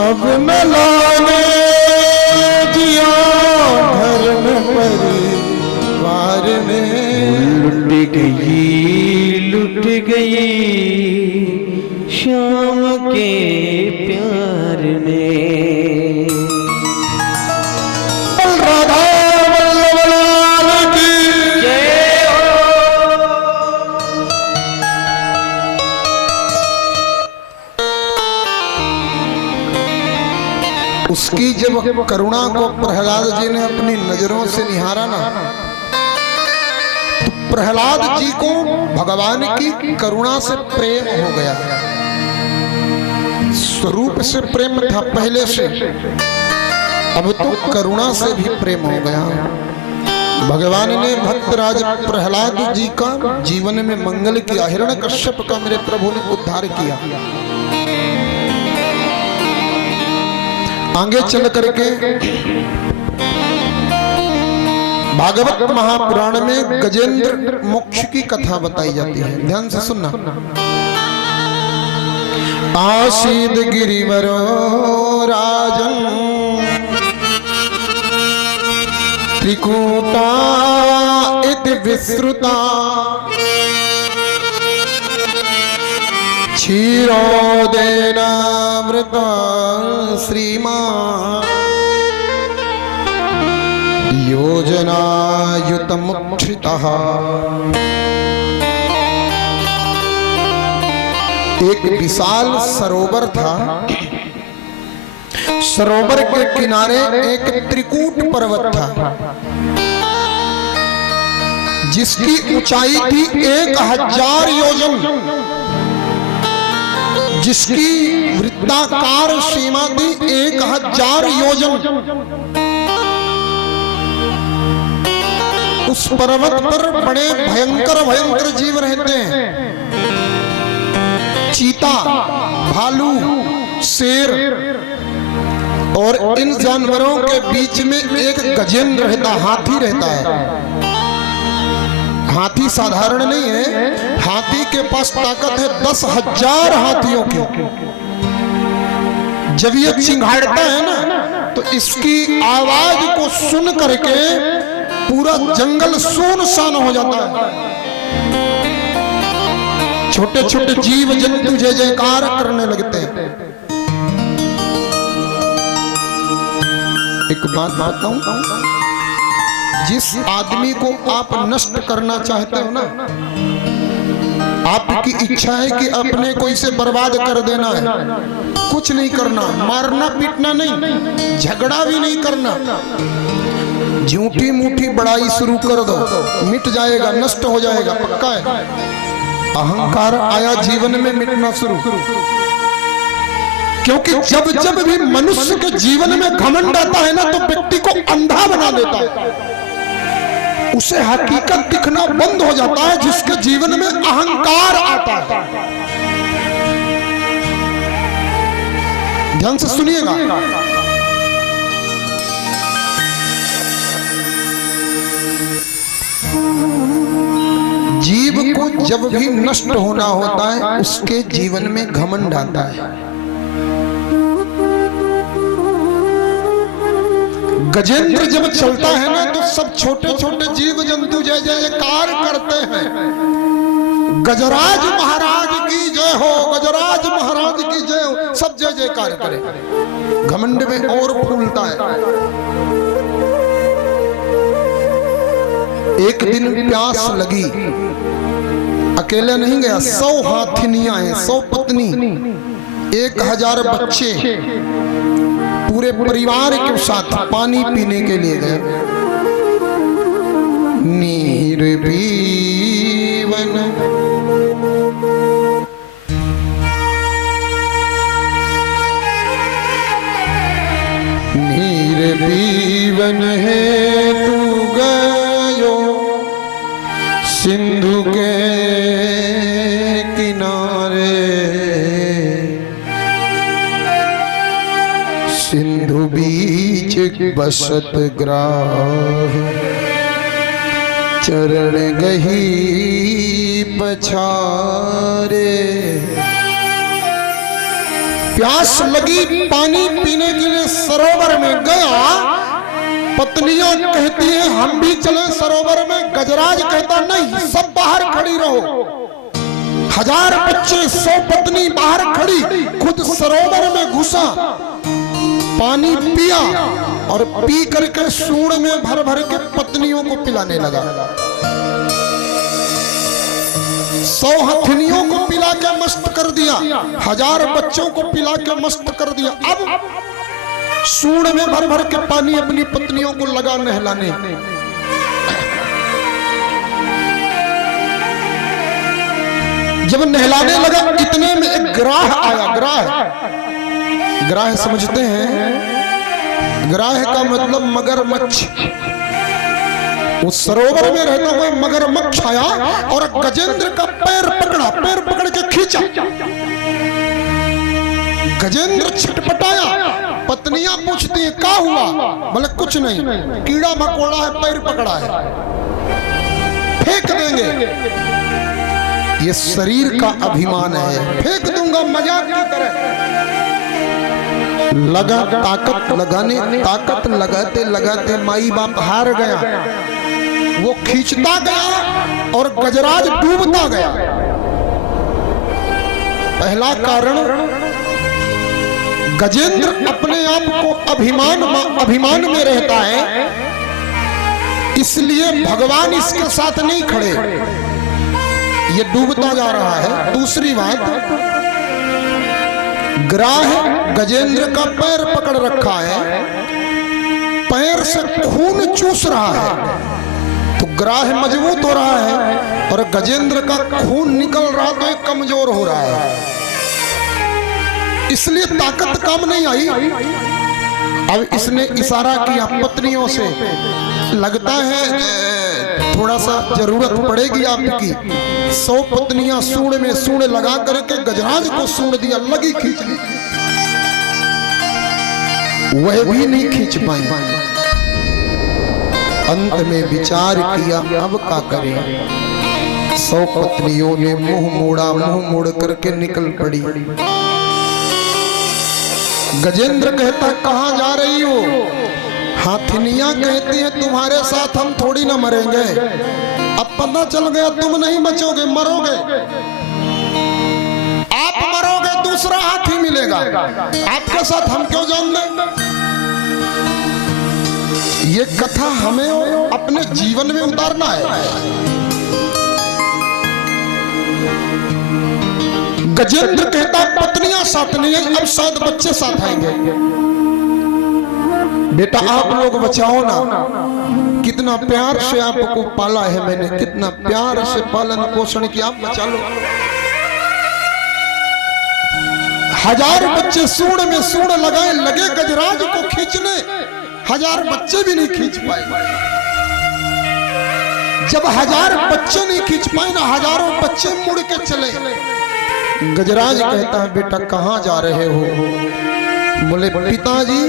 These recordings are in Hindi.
अब मैं लाने दिया धर्म परिवार में, लुट गई शाम के प्यार में। राधा वल्लभ लाल की जय हो। उसकी जब करुणा को प्रहलाद जी ने अपनी नजरों से निहारा ना, तो प्रहलाद जी को भगवान की करुणा से प्रेम हो गया। स्वरूप से प्रेम था पहले से, अब तो करुणा से भी प्रेम हो गया। भगवान ने भक्तराज प्रहलाद जी का जीवन में मंगल किया, हिरण्यकश्यप का मेरे प्रभु ने उद्धार किया। आगे चल करके भागवत महापुराण में गजेंद्र मोक्ष की कथा बताई जाती है, ध्यान से सुनना। आसीद गिरिवरो राजन त्रिकूटा इति विश्रुता क्षीरोदेनामृता श्रीमान् योजनायुतमुक्षितः। एक विशाल सरोवर था। सरोवर के किनारे एक त्रिकूट पर्वत था, जिसकी ऊंचाई थी 1000 योजन, जिसकी वृत्ताकार सीमा थी 1000 योजन। उस पर्वत पर बड़े भयंकर भयंकर जीव रहते हैं, चीता, भालू, शेर, और इन जानवरों के बीच में एक गजेंद्र रहता, हाथी रहता है। हाथी साधारण नहीं है, हाथी के पास ताकत है 10,000 हाथियों की। जब ये चिंघाड़ता है ना, तो इसकी आवाज को सुन करके पूरा जंगल सुनसान हो जाता है। छोटे छोटे जीव जंतु जय जयकार करने लगते हैं। एक बात बताऊं, जिस आदमी को आप नष्ट करना चाहते हो ना, आपकी इच्छा है कि अपने को इसे बर्बाद कर देना है, कुछ नहीं करना, मारना पीटना नहीं, झगड़ा भी नहीं करना, झूठी मूठी बड़ाई शुरू कर दो, मिट जाएगा, नष्ट हो जाएगा, पक्का है। अहंकार आया जीवन में, मिटना शुरू। क्योंकि जब जब भी मनुष्य के जीवन में घमंड आता है ना, तो व्यक्ति को अंधा बना देता है, उसे हकीकत दिखना बंद हो जाता है। जिसके जीवन में अहंकार आता है, ध्यान से सुनिएगा, जीव को जब भी नष्ट होना होता है, उसके जीवन में घमंड आता है। गजेंद्र जब चलता है ना, तो सब छोटे छोटे जीव जंतु जय जयकार करते हैं। गजराज महाराज की जय हो, गजराज महाराज की जय हो, सब जय जयकार करे। घमंड में और फूलता है। एक दिन प्यास लगी, अकेले नहीं गया, 100 हाथिनियां हैं, 100 पत्नी, 1000 बच्चे, पूरे परिवार के साथ पानी पीने के लिए गए। नीर पीवन नीर पीवन है तू गयो सिंधु के किनारे, सिंधु बीच बसत ग्राह, चरण गही पछारे। प्यास लगी, पानी पीने के लिए सरोवर में गया। पत्नियां कहती हैं हम भी चले सरोवर में। गजराज कहता नहीं, सब बाहर खड़ी रहो। 1000 बच्चे 100 पत्नी बाहर खड़ी, खुद सरोवर में घुसा, पानी पिया और पी करके सूंड में भर भर के पत्नियों को पिलाने लगा। 100 हथनियों को पिला के मस्त कर दिया, 1000 बच्चों को पिला के मस्त कर दिया। अब सूंड में भर भर के पानी अपनी पत्नियों को लगा नहलाने। जब नहलाने लगा, इतने में एक ग्राह आया। ग्राह समझते हैं? ग्राह का मतलब मगरमच्छ। उस सरोवर में रहता हुआ मगरमच्छ आया और गजेंद्र का पैर पकड़ के खींचा। गजेंद्र छटपटाया। पत्नियां पूछती हैं क्या हुआ? बोले कुछ नहीं, कीड़ा मकोड़ा है, पैर पकड़ा है, फेंक देंगे। ये शरीर का अभिमान है, फेंक दूंगा मजाक की तरह। लगा ताकत लगाने, ताकत लगाते लगाते माई बाप हार गया। वो खींचता गया और गजराज डूबता गया। पहला कारण, गजेंद्र अपने आप को अभिमान में रहता है, इसलिए भगवान इसके साथ नहीं खड़े, ये डूबता जा रहा है। दूसरी बात, ग्राह गजेंद्र का पैर पकड़ रखा है, पैर से खून चूस रहा है, तो ग्राह मजबूत हो रहा है और गजेंद्र का खून निकल रहा तो एक कमजोर हो रहा है, इसलिए ताकत काम नहीं आई। अब इसने इशारा किया पत्नियों से, लगता है थोड़ा सा जरूरत पड़ेगी आपकी। 100 पत्नियां सूंड में सूंड लगा करके गजराज को सूंड दिया, लगी खींचने, वह भी नहीं खींच पाई। अंत में विचार किया अब क्या करें। 100 पत्नियों ने मुंह मोड़ करके निकल पड़ी। गजेंद्र कहता कहां जा रही हो? हाथिनियां कहती हैं तुम्हारे साथ हम थोड़ी ना मरेंगे, अब पता चल गया तुम नहीं बचोगे, मरोगे। आप मरोगे, दूसरा हाथी मिलेगा, आपके साथ हम क्यों जान दें? ये कथा हमें अपने जीवन में उतारना है। गजेंद्र कहता पत्नियां साथ नहीं है, अब शायद बच्चे साथ आएंगे। बेटा आप लोग बचाओ ना, कितना प्यार से आपको पाला है मैंने, कितना प्यार से पालन पोषण किया, आप बचा लो। 1000 बच्चे सूंड में सूंड लगाए, लगे गजराज को खींचने, 1000 बच्चे भी नहीं खींच पाए। जब 1000 बच्चे नहीं खींच पाए ना, हजारों बच्चे मुड़ के चले। गजराज कहता है बेटा कहां जा रहे हो? बोले पिताजी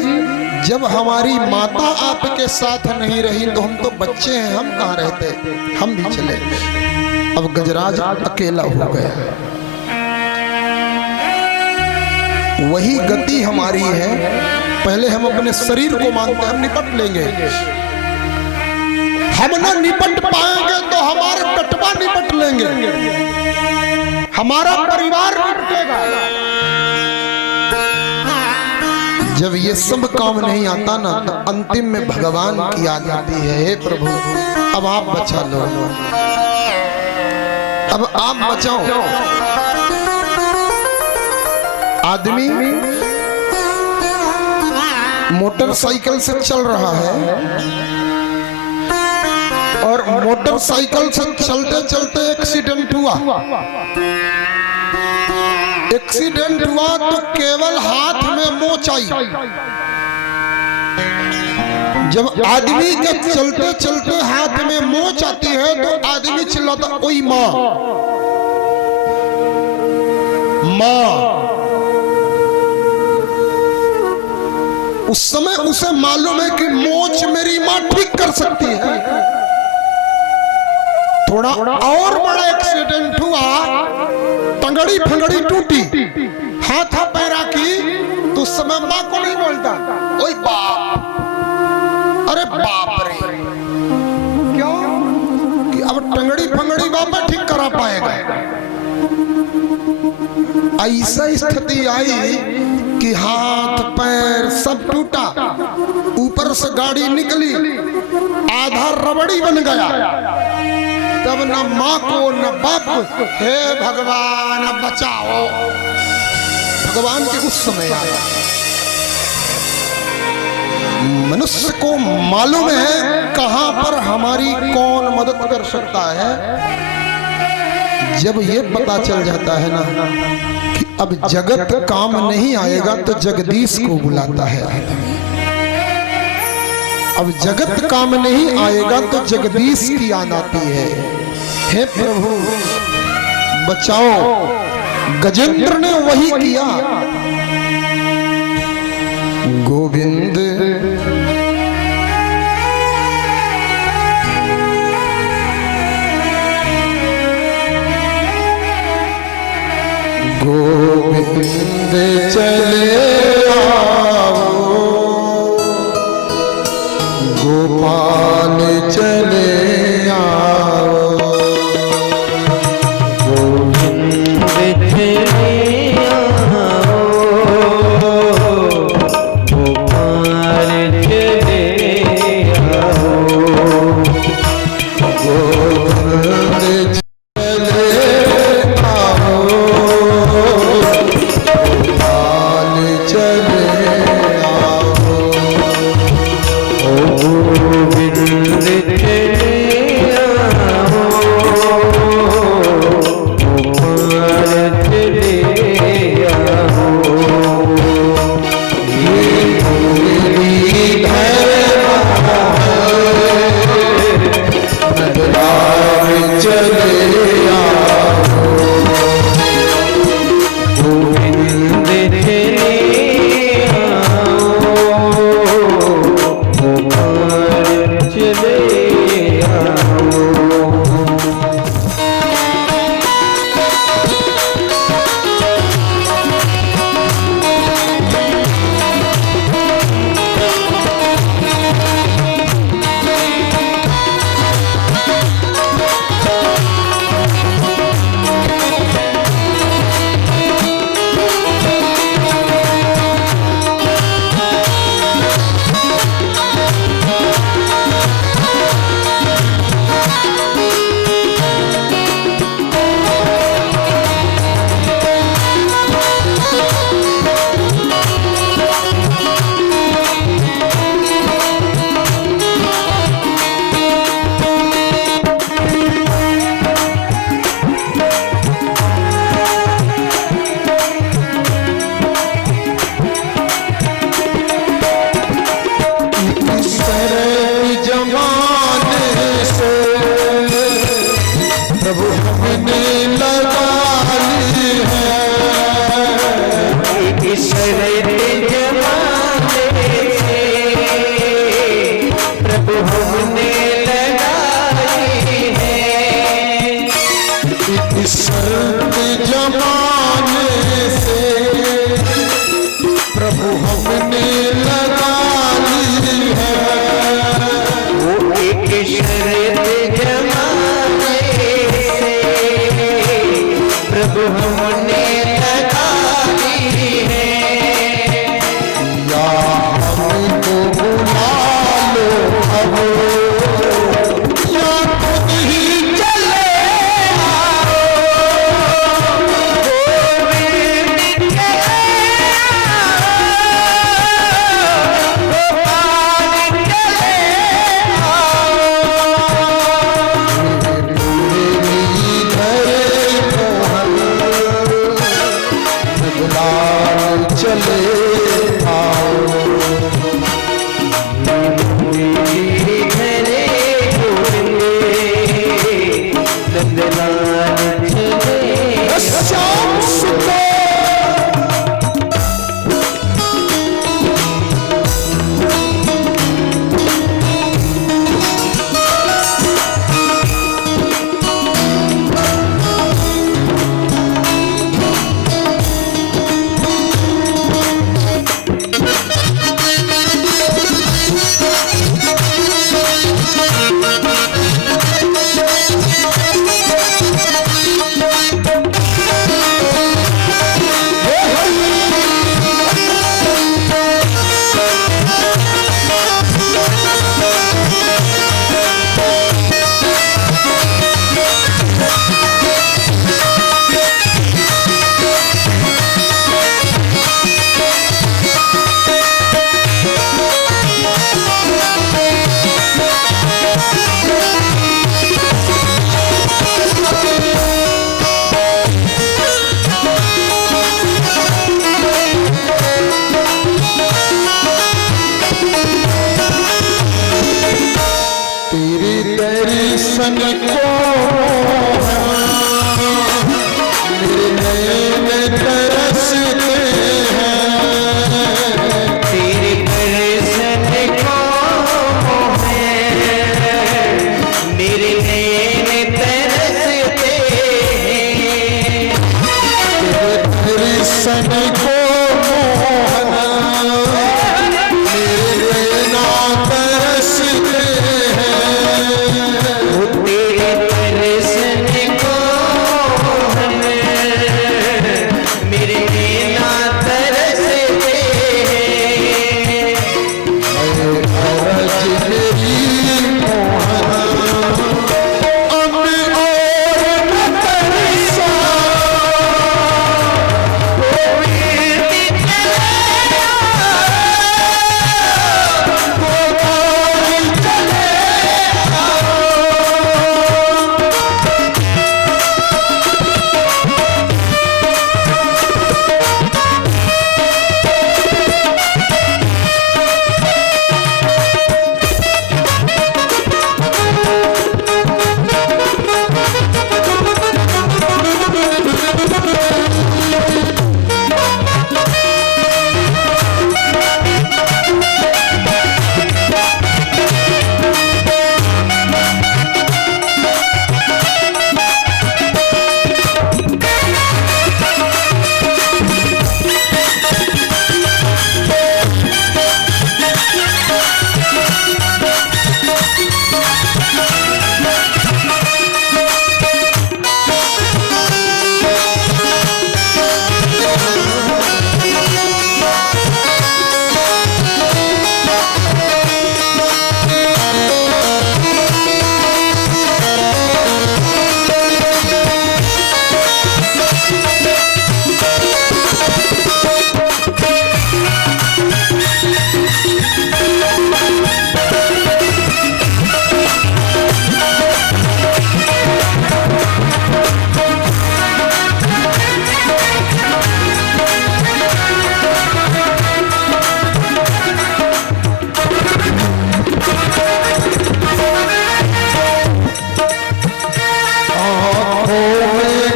जब हमारी माता आपके साथ नहीं रही तो हम तो बच्चे हैं, हम कहां रहते, हम भी चले। अब गजराज अकेला हो गया। वही गति हमारी है, पहले हम अपने शरीर को मानते हैं हम निपट लेंगे, हम ना निपट पाएंगे तो हमारे कटवा निपट लेंगे, हमारा परिवार निपटेगा। जब ये सब काम नहीं आता ना तो अंतिम में भगवान की याद आती है, हे प्रभु अब आप बचा लो, अब आप बचाओ। आदमी मोटरसाइकिल से चल रहा है और मोटरसाइकिल से चलते चलते एक्सीडेंट हुआ। एक्सीडेंट हुआ तो केवल हाथ में मोच आई। जब आदमी के चलते चलते हाथ में मोच आती है तो आदमी चिल्लाता ओई माँ, माँ। उस समय उसे मालूम है कि मोच मेरी माँ ठीक कर सकती है। थोड़ा और बड़ा एक्सीडेंट हुआ, टंगड़ी फंगड़ी टूटी, हाथ पैरा की तो उस समय माँ को नहीं बोलता ओए बाप, अरे बाप रे। क्यों? कि अब टंगड़ी फंगड़ी बाप ठीक करा पाएगा। ऐसा स्थिति आई कि हाथ पैर सब टूटा, ऊपर से गाड़ी निकली, आधा रबड़ी बन गया। तब न माँ को न बाप, हे भगवान बचाओ, भगवान के उस समय आया। मनुष्य को मालूम है कहां पर हमारी कौन मदद कर सकता है। जब ये पता चल जाता है ना कि अब जगत काम नहीं आएगा तो जगदीश को बुलाता है। अब जगत काम नहीं आएगा तो जगदीश की याद आती है। हे प्रभु बचाओ। गजेंद्र ने वही किया। गोविंद गोविंद चले आओ, गोपाल चले आओ, गोविंद चले आओ, गोपाल सन को मेरे नैन तरसते हैं, तेरे दर्शन को मेरे नैन तरसते हैं। तेरे सन को मेरे नैना तरसते हैं, तेरे दर्शन को मेरे नैना तरसते हैं। अरज मेरी मोहना अब और न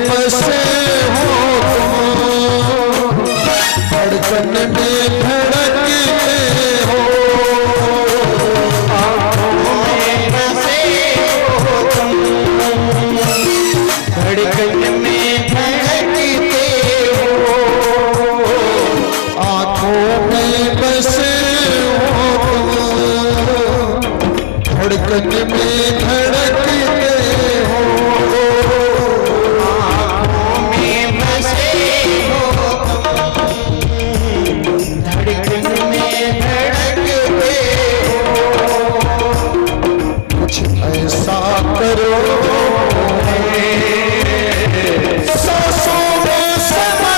तरसा, धड़कन में धड़कते हो, आँखों में बसे हो तुम, धड़कन में धड़कते हो। आँखों में बसे हो तुम, धड़कन में धड़कते हो, आँखों में बसे हो तुम, धड़कन में धड़कते हो। कुछ ऐसा करो सांसों में समा,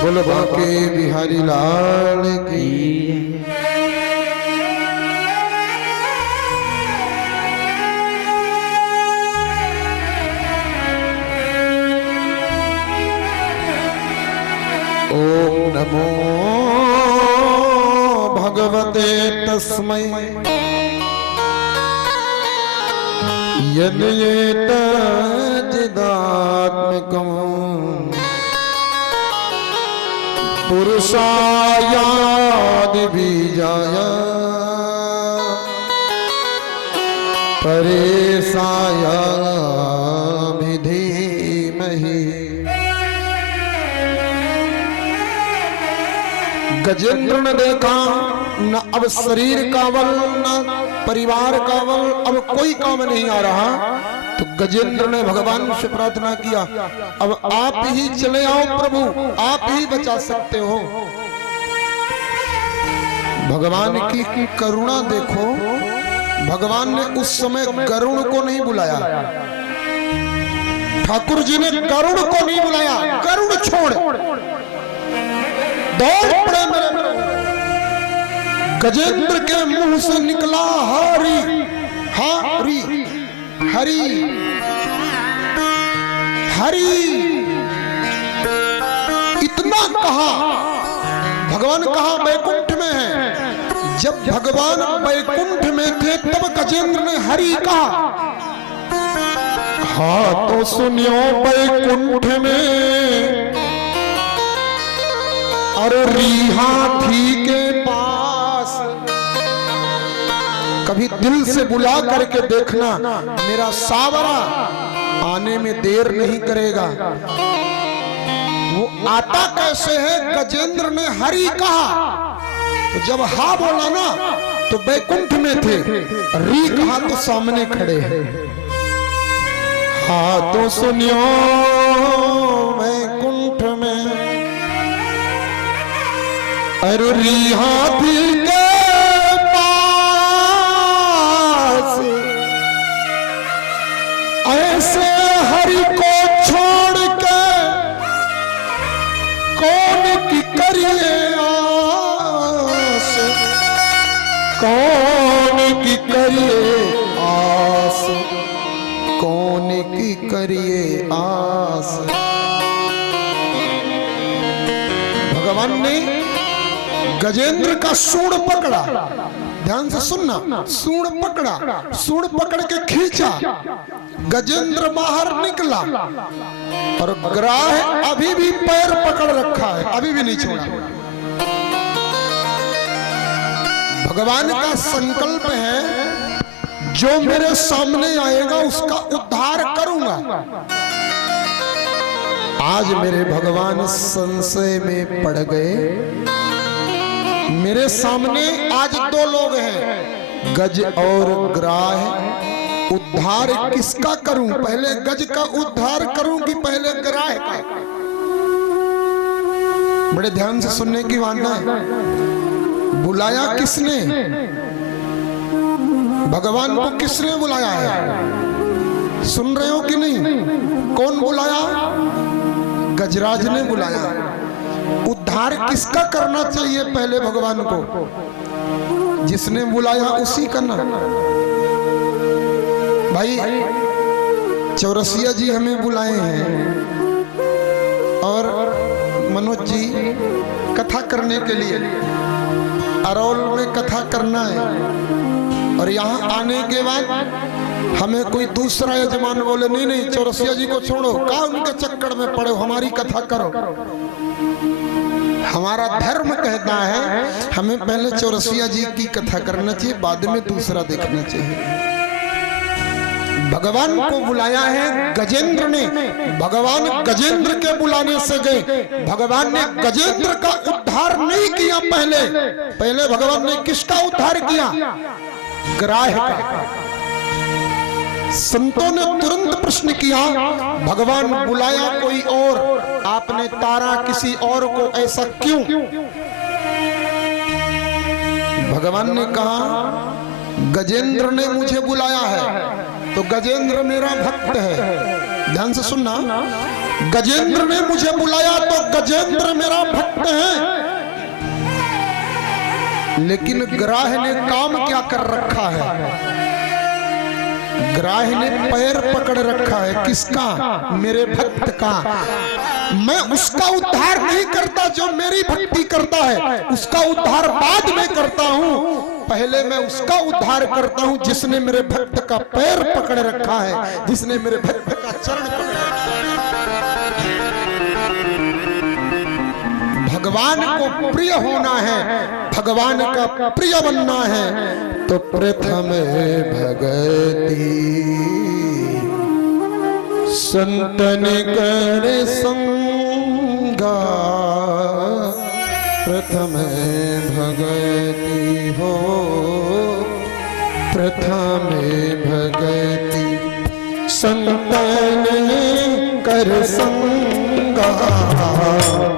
बोलो बाके बिहारी लाल की। ओम नमो भगवते तस्मै यन्येतज्चिदात्मकम् पुरुषायादिबीजाय परेशाय धीमहि। गजेंद्र ने देखा न अब शरीर का बल न परिवार का बल अब कोई काम नहीं आ रहा, तो गजेंद्र ने भगवान से प्रार्थना किया, अब आप ही चले आओ प्रभु, आप ही बचा सकते हो। भगवान की करुणा देखो, भगवान ने उस समय गरुड़ को नहीं बुलाया, ठाकुर जी ने गरुड़ को नहीं बुलाया, गरुड़ छोड़ दौड़ पड़े मेरे। गजेंद्र के मुंह से निकला हरि हरि हरि हरि, इतना कहा। भगवान कहा वैकुंठ में है। जब भगवान वैकुंठ में थे तब गजेंद्र ने हरि कहा। हाँ तो सुनियो वैकुंठ में अरे हाथी के पास, कभी दिल से बुला करके देखना, मेरा सावरा आने में देर नहीं करेगा। वो आता कैसे है? गजेंद्र ने हरि कहा, तो जब हा बोला ना तो वैकुंठ में थे, री कहा तो सामने खड़े हैं। हाँ तो सुनियो वैकुंठ में अरे हाथी के पास, ऐसे हरि को छोड़ के कौन की करिए आस, कौन की करिए आस, कौन की करिए आस। भगवान ने गजेंद्र का सूंड पकड़ा, ध्यान से सुनना, सूंड पकड़ा, सूंड पकड़ के खींचा, गजेंद्र बाहर निकला और ग्राह अभी भी पैर पकड़ रखा है, अभी भी नहीं छोड़ा। भगवान का संकल्प है जो मेरे सामने आएगा उसका उद्धार करूंगा। आज मेरे भगवान संशय में पड़ गए। मेरे सामने आज दो लोग हैं, गज और ग्राह। उद्धार किसका करूं? पहले गज का उद्धार करूं कि पहले ग्राह का? बड़े ध्यान से सुनने की वांछा है। बुलाया किसने? भगवान को किसने बुलाया है? सुन रहे हो कि नहीं? कौन बुलाया? गजराज ने बुलाया। उद्धार किसका करना चाहिए पहले भगवान को? जिसने बुलाया उसी करना। भाई चौरसिया जी हमें बुलाए हैं और मनोज जी कथा करने के लिए अरौल में कथा करना है, और यहाँ आने के बाद हमें कोई दूसरा यजमान बोले नहीं नहीं चौरसिया जी को छोड़ो, कहा उनके चक्कर में पड़ो, हमारी कथा करो। हमारा धर्म कहता है हमें पहले चौरसिया जी की कथा करना चाहिए, बाद में दूसरा देखना चाहिए। भगवान को बुलाया है गजेंद्र ने। भगवान गजेंद्र के बुलाने से गए। भगवान ने गजेंद्र का उद्धार नहीं किया। पहले भगवान ने किसका उद्धार किया? ग्राह का। संतों ने तुरंत प्रश्न किया, भगवान बुलाया कोई और, आपने तारा किसी और को, ऐसा क्यों? भगवान ने कहा गजेंद्र ने मुझे बुलाया है, तो गजेंद्र मेरा भक्त है। ध्यान से सुनना, गजेंद्र ने मुझे बुलाया तो गजेंद्र मेरा भक्त है। लेकिन ग्राह ने काम क्या कर रखा है? ग्राह ने पैर पकड़ रखा है। किसका? मेरे भक्त का। मैं उसका उद्धार नहीं करता जो मेरी भक्ति करता है, उसका उद्धार बाद में करता हूं। पहले मैं उसका उद्धार करता हूं जिसने मेरे भक्त का पैर पकड़ रखा है, जिसने मेरे भक्त का चरण पकड़ रखा है। भगवान को प्रिय होना है, भगवान का प्रिय बनना है, तो प्रथम भगति संतन कर संगा। प्रथम भगति हो, प्रथमे भगति संतन कर संगा,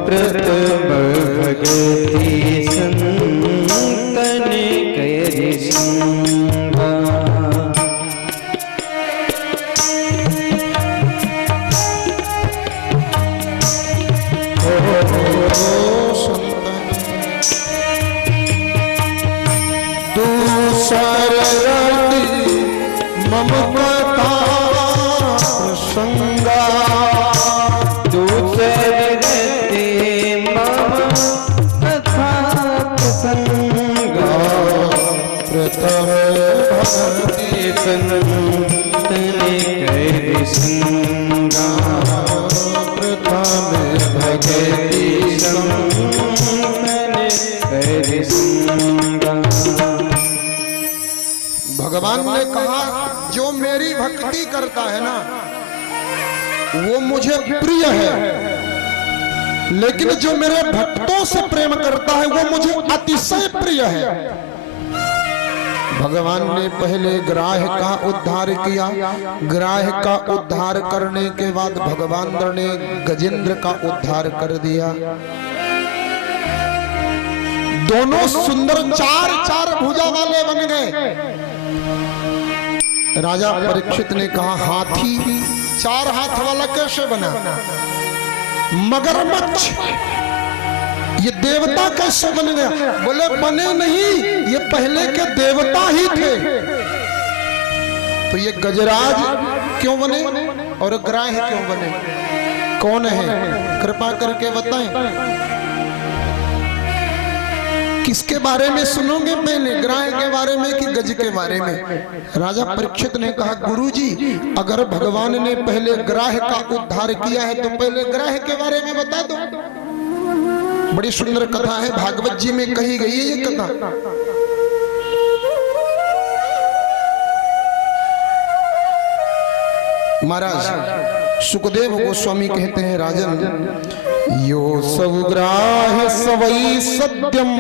प्रथम भगति संतन कर संगा। दूसर मम कथा प्रसंगा, दूसर रते मम कथा प्रसंगा, प्रथम भक्ति संतन कर संगा, प्रथम भगति संतन कर संगा। भगवान ने कहा जो मेरी भक्ति करता है ना वो मुझे प्रिय है, लेकिन जो मेरे भक्तों से प्रेम करता है वो मुझे अतिशय प्रिय है। भगवान ने पहले ग्राह का उद्धार किया, ग्राह का उद्धार करने के बाद भगवान ने गजेंद्र का उद्धार कर दिया। दोनों सुंदर चार चार भुजा वाले बन गए। राजा परीक्षित ने कहा हाथी चार हाथ वाला कैसे बना? मगरमच्छ ये देवता कैसे बन गया? बोले बने नहीं, ये पहले के देवता ही थे। तो ये गजराज क्यों बने और ग्राह क्यों बने? कौन है? कृपा करके बताएं। किसके बारे में सुनोगे पहले, ग्राह के बारे में कि गज के बारे में? राजा परीक्षित ने कहा गुरुजी अगर भगवान ने पहले ग्राह का उद्धार किया है तो पहले ग्राह के बारे में बता दो। बड़ी सुंदर कथा है, भागवत जी में कही गई है ये कथा। महाराज सुखदेव गोस्वामी कहते हैं राजन यो सब ग्राह सवई सत्यम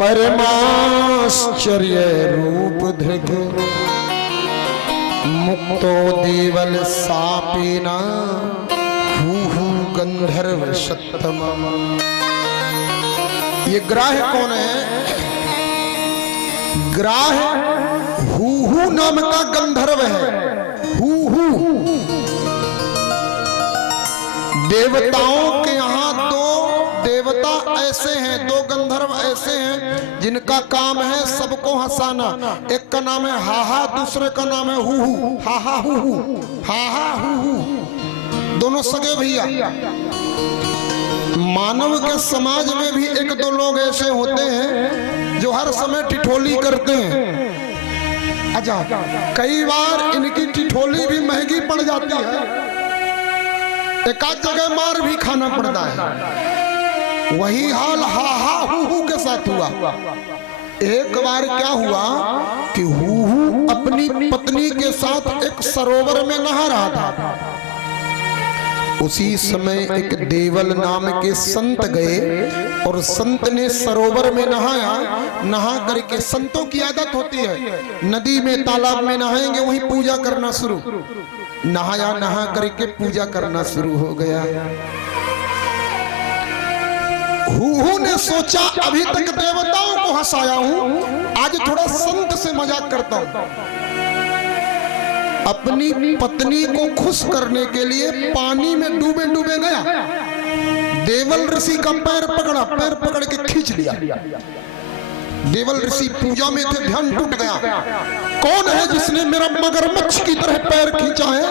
परमाश्चर्य रूप धृग मुक्तो देवल सापेना हूहू गंधर्व सत्तम। ये ग्राह कौन है? ग्राह हूहू नाम का गंधर्व है। हूहू देवताओं के यहाँ दो देवता ऐसे हैं, दो गंधर्व ऐसे हैं जिनका काम है सबको हंसाना। एक का नाम है हाहा, दूसरे का नाम है हूहू। हाहा हूहू, हाहा हूहू, दोनों सगे भैया। मानव के समाज में भी एक दो लोग ऐसे होते हैं जो हर समय ठिठोली करते हैं। अच्छा, कई बार इनकी ठिठोली भी महंगी पड़ जाती है, एक आध जगह मार भी खाना पड़ता है। वही हाल हाहा हूहू के साथ हुआ। एक बार क्या हुआ कि हूहू अपनी पत्नी के साथ एक सरोवर में नहा रहा था। उसी समय एक देवल नाम के संत गए और संत ने सरोवर में नहाया। नहा करके, संतों की आदत होती है नदी में तालाब में नहाएंगे वहीं पूजा करना शुरू। नहाया, नहा करके पूजा करना शुरू हो गया। हूहू ने सोचा अभी तक देवताओं को हंसाया हूं, आज थोड़ा संत से मजाक करता हूं। अपनी पत्नी को खुश करने के लिए पानी में डूबे डूबे गया। देवल ऋषि का पैर पकड़ा, पैर पकड़ के खींच लिया। देवल ऋषि पूजा में थे, ध्यान टूट गया। कौन है जिसने मेरा मगरमच्छ की तरह पैर खींचा है?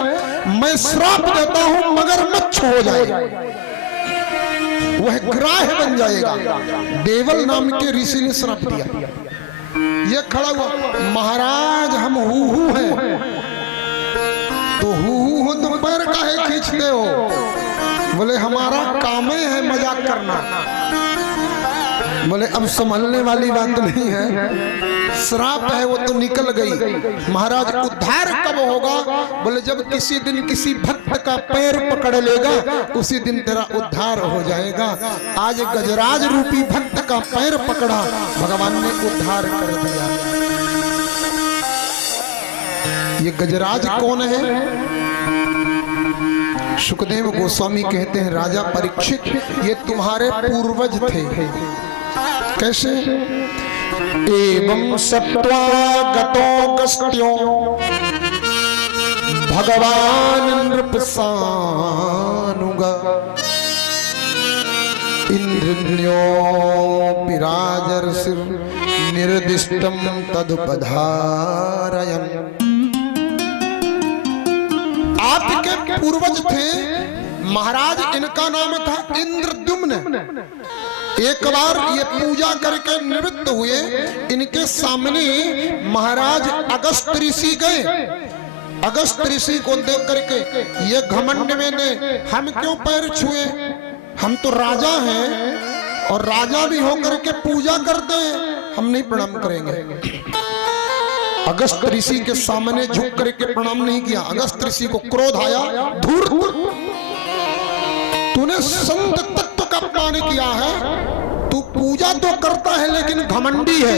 मैं श्राप देता हूं मगरमच्छ हो जाए, वह ग्राह बन जाएगा। देवल नाम के ऋषि ने श्राप दिया। ये खड़ा हुआ, महाराज हम हूहू हैं। तो हूहू हो तो पैर काहे खींचते हो? बोले हमारा काम है मजाक करना। बोले अब संभलने वाली बात नहीं है, श्राप है वो तो निकल गई। महाराज उद्धार कब होगा? बोले जब किसी दिन किसी भक्त का पैर पकड़ लेगा उसी दिन तेरा उद्धार हो जाएगा। आज गजराज रूपी भक्त का पैर पकड़ा, भगवान ने उद्धार कर दिया। ये गजराज कौन है? सुखदेव गोस्वामी कहते हैं राजा परीक्षित ये तुम्हारे पूर्वज थे। कैसे? एवं सत्वा गतो गस्त्यो भगवान नृपसानुगा इंद्रियो पिराजर्षिर निर्दिष्टम तदुपधारयन्। आपके पूर्वज थे महाराज, इनका नाम था इंद्रद्युम्न। एक बार ये पूजा करके निवृत्त हुए, इनके सामने महाराज अगस्त ऋषि गए। अगस्त ऋषि को देख करके ये घमंड में ने हम क्यों पैर छुए, हम तो राजा हैं और राजा भी होकर के पूजा करते हैं, हम नहीं प्रणाम करेंगे। अगस्त ऋषि के सामने झुक करके प्रणाम नहीं किया। अगस्त ऋषि को क्रोध आया, धूर्त, तूने संत तत्व का अपमान किया है, तू पूजा तो करता है लेकिन घमंडी है,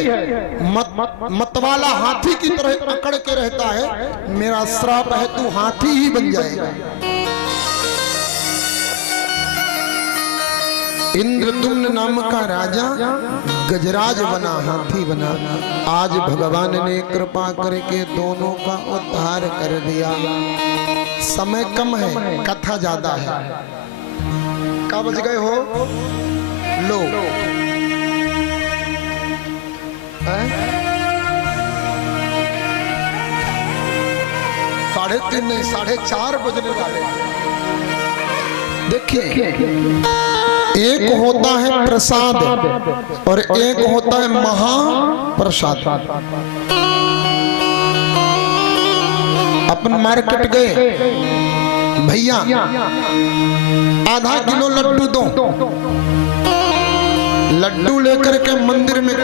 मतवाला हाथी की तरह अकड़ के रहता है। मेरा श्राप है तू हाथी ही बन जाएगा। इंद्रद्युम्न नाम का राजा गजराज बना, हाथी बना। आज भगवान ने कृपा करके दोनों का उद्धार कर दिया। समय कम है, कथा ज्यादा है। क्या बज गए हो? लो 3:30 नहीं 4:30 बजने वाले। देखिए एक होता है प्रसाद और एक होता है महाप्रसाद। अपन मार्केट गए, भैया आधा किलो लड्डू दो। लड्डू लेकर के मंदिर में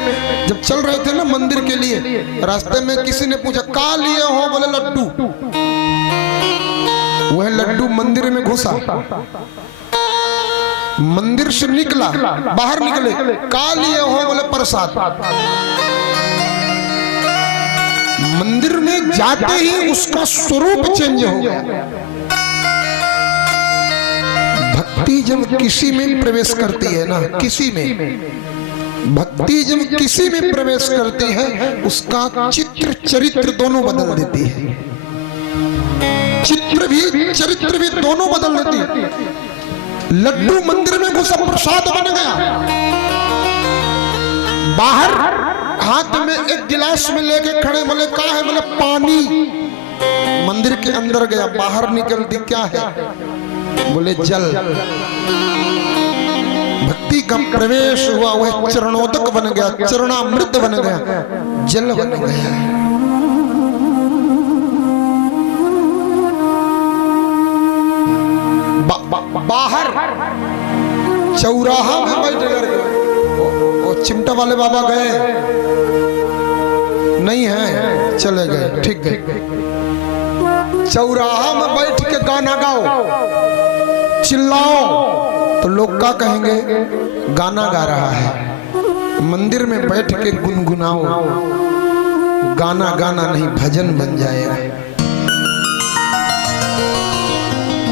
जब चल रहे थे ना मंदिर के लिए, रास्ते में किसी ने पूछा का लिए हो? बोले लड्डू। वह लड्डू मंदिर में घुसा, मंदिर से निकला, बाहर निकले, का लिए हो? बोले प्रसाद। मंदिर में जाते ही उसका स्वरूप चेंज हो गया। भक्ति जब किसी में प्रवेश करती है ना, किसी में भक्ति जब किसी में प्रवेश करती है, उसका चित्र चरित्र दोनों बदल देती है। चित्र भी चरित्र भी दोनों बदल देती है। लड्डू मंदिर में घुसा, प्रसाद बन गया। बाहर हाथ में एक गिलास में लेके खड़े, बोले क्या है? बोले पानी। मंदिर के अंदर गया, बाहर निकलती क्या है? बोले जल। भक्ति का प्रवेश हुआ, वह चरणोदक बन गया, चरणामृत बन गया, जल बन गया। बाहर चौराहा में बैठ गए, वो चिमटा वाले बाबा गए नहीं है, चले गए, ठीक है। चौराहा में बैठ के गाना गाओ, चिल्लाओ, तो लोग क्या कहेंगे? गाना गा रहा है। मंदिर में बैठ के गुनगुनाओ, गाना गाना नहीं भजन बन जाएगा।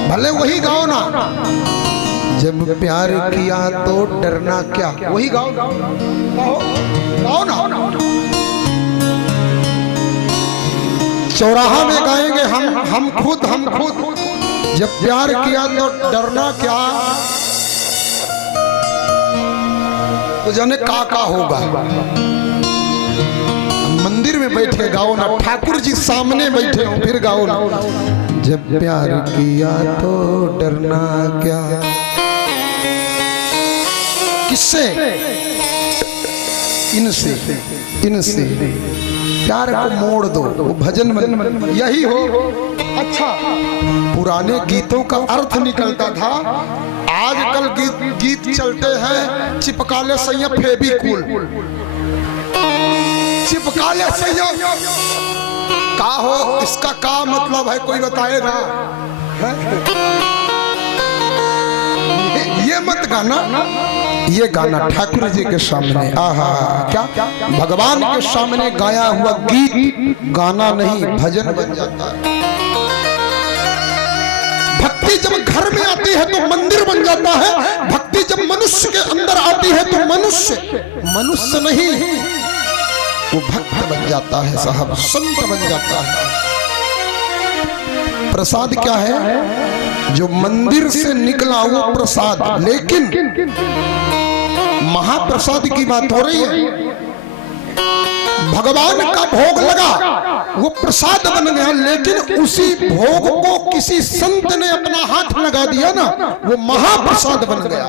भले वही गाओ ना, जब प्यार किया तो डरना क्या, वही गाओ, गाओ ना। चौराहा में गाएंगे हम खुद, जब प्यार किया तो डरना क्या, तो जाने का होगा। मंदिर में बैठ के गाओ ना, ठाकुर जी सामने बैठे हो फिर गाओ ना। जब प्यार किया तो डरना क्या। किससे? इनसे प्यार को मोड़ दो, वो भजन बन। यही हो। अच्छा, पुराने गीतों का अर्थ निकलता था, आजकल गीत चलते हैं चिपका ले सैया फेविकोल, चिपका काले सैया का हो, इसका का मतलब है कोई बताएगा? ये मत गाना, ये गाना ठाकुर जी के सामने, आहा क्या भगवान के सामने गाया हुआ गीत गाना नहीं भजन बन जाता है। भक्ति जब घर में आती है तो मंदिर बन जाता है, भक्ति जब मनुष्य के अंदर आती है तो मनुष्य नहीं वो भक्त बन जाता है साहब, संत बन जाता है। प्रसाद क्या है? जो मंदिर से निकला वो प्रसाद, लेकिन महाप्रसाद की बात हो रही है। भगवान का भोग लगा वो प्रसाद बन गया, लेकिन उसी भोग को किसी संत ने अपना हाथ लगा दिया ना, वो महाप्रसाद बन गया।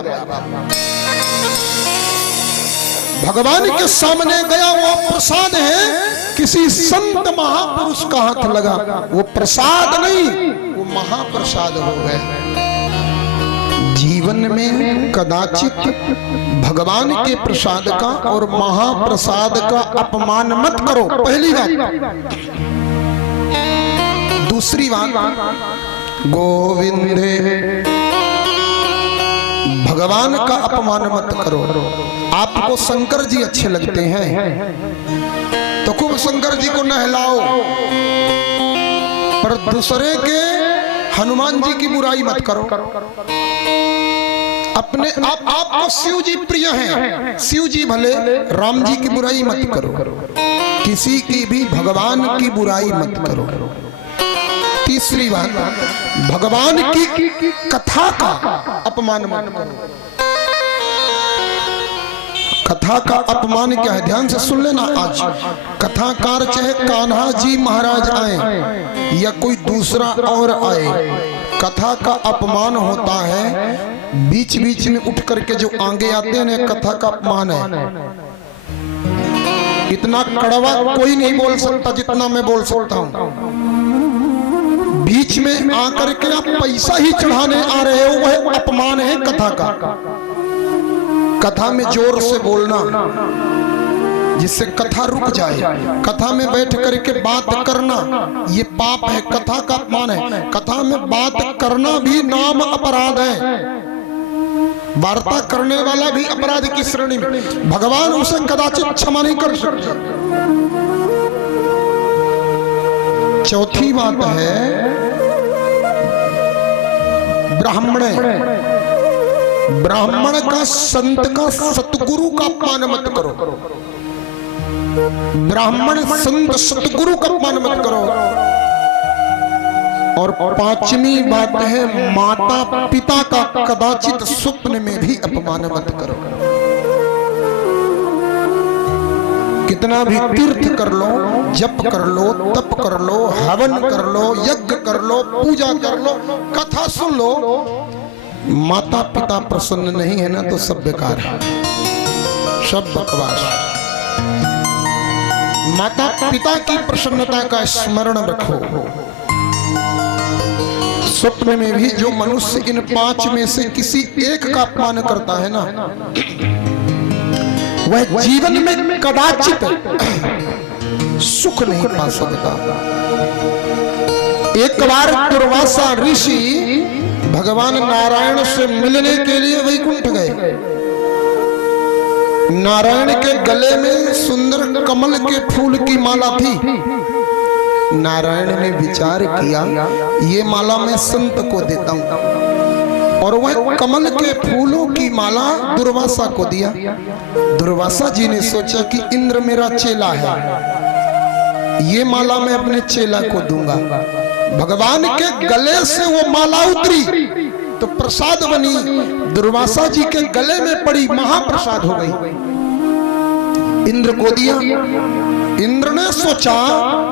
भगवान के सामने गया वो प्रसाद है, किसी संत महापुरुष का हाथ लगा वो प्रसाद नहीं, वो महाप्रसाद हो गए। जीवन में कदाचित भगवान के प्रसाद का और महाप्रसाद का अपमान मत करो, पहली बात। दूसरी बात, गोविंदे भगवान का अपमान मत करो। आपको शंकर जी अच्छे लगते हैं तो खूब शंकर जी को नहलाओ, पर दूसरे के हनुमान जी की बुराई मत करो। अपने आपको शिव जी प्रिय हैं, शिव जी भले, राम जी की बुराई मत करो, किसी की भी भगवान की बुराई मत करो। तीसरी बात, भगवान की कथा का अपमान मत करो। कथा का अपमान क्या है? ध्यान से सुन लेना। आज कथाकार चाहे कान्हा जी महाराज आए या कोई दूसरा और आए, कथा का अपमान होता है बीच बीच में उठ करके जो आगे आते हैं, कथा का अपमान है। इतना कड़वा कोई नहीं बोल सकता जितना मैं बोल सकता हूं। बीच में आकर के आप पैसा ही चढ़ाने आ रहे हो, वह अपमान है कथा का। कथा में जोर से बोलना जिससे कथा रुक जाए, कथा में बैठ करके बात करना ये पाप है, कथा का अपमान है। कथा में बात करना भी नाम अपराध है, वार्ता करने वाला भी अपराध की श्रेणी में। भगवान उसे कदाचित क्षमा नहीं कर सकते। चौथी बात है, ब्राह्मण का, संत का, सतगुरु का अपमान मत करो। ब्राह्मण, संत, सतगुरु का अपमान मत करो। और पांचवी बात है, माता पिता का कदाचित स्वप्न में भी अपमान मत करो। कितना भी तीर्थ कर लो, जप कर लो, तप कर लो, हवन कर लो, यज्ञ कर लो, पूजा कर लो, कथा सुन लो, माता पिता प्रसन्न नहीं है ना तो सब बेकार है, सब बकवास। माता पिता की प्रसन्नता का स्मरण रखो। स्वप्न में भी जो मनुष्य इन पांच में से किसी एक का अपमान करता है ना, वह जीवन में कदाचित सुख नहीं पा सकता। एक बार दुर्वासा ऋषि भगवान नारायण से मिलने के लिए वैकुंठ गए। नारायण के गले में सुंदर कमल के फूल की माला थी। नारायण ने विचार किया, ये माला मैं संत को देता हूं, और वह कमल के फूलों की माला दुर्वासा को दिया। दुर्वासा जी ने सोचा कि इंद्र मेरा चेला है, ये माला मैं अपने चेला को दूंगा। भगवान के गले से वो माला उतरी तो प्रसाद बनी, दुर्वासा जी के गले में पड़ी, महाप्रसाद हो गई। इंद्र को दिया। इंद्र ने सोचा,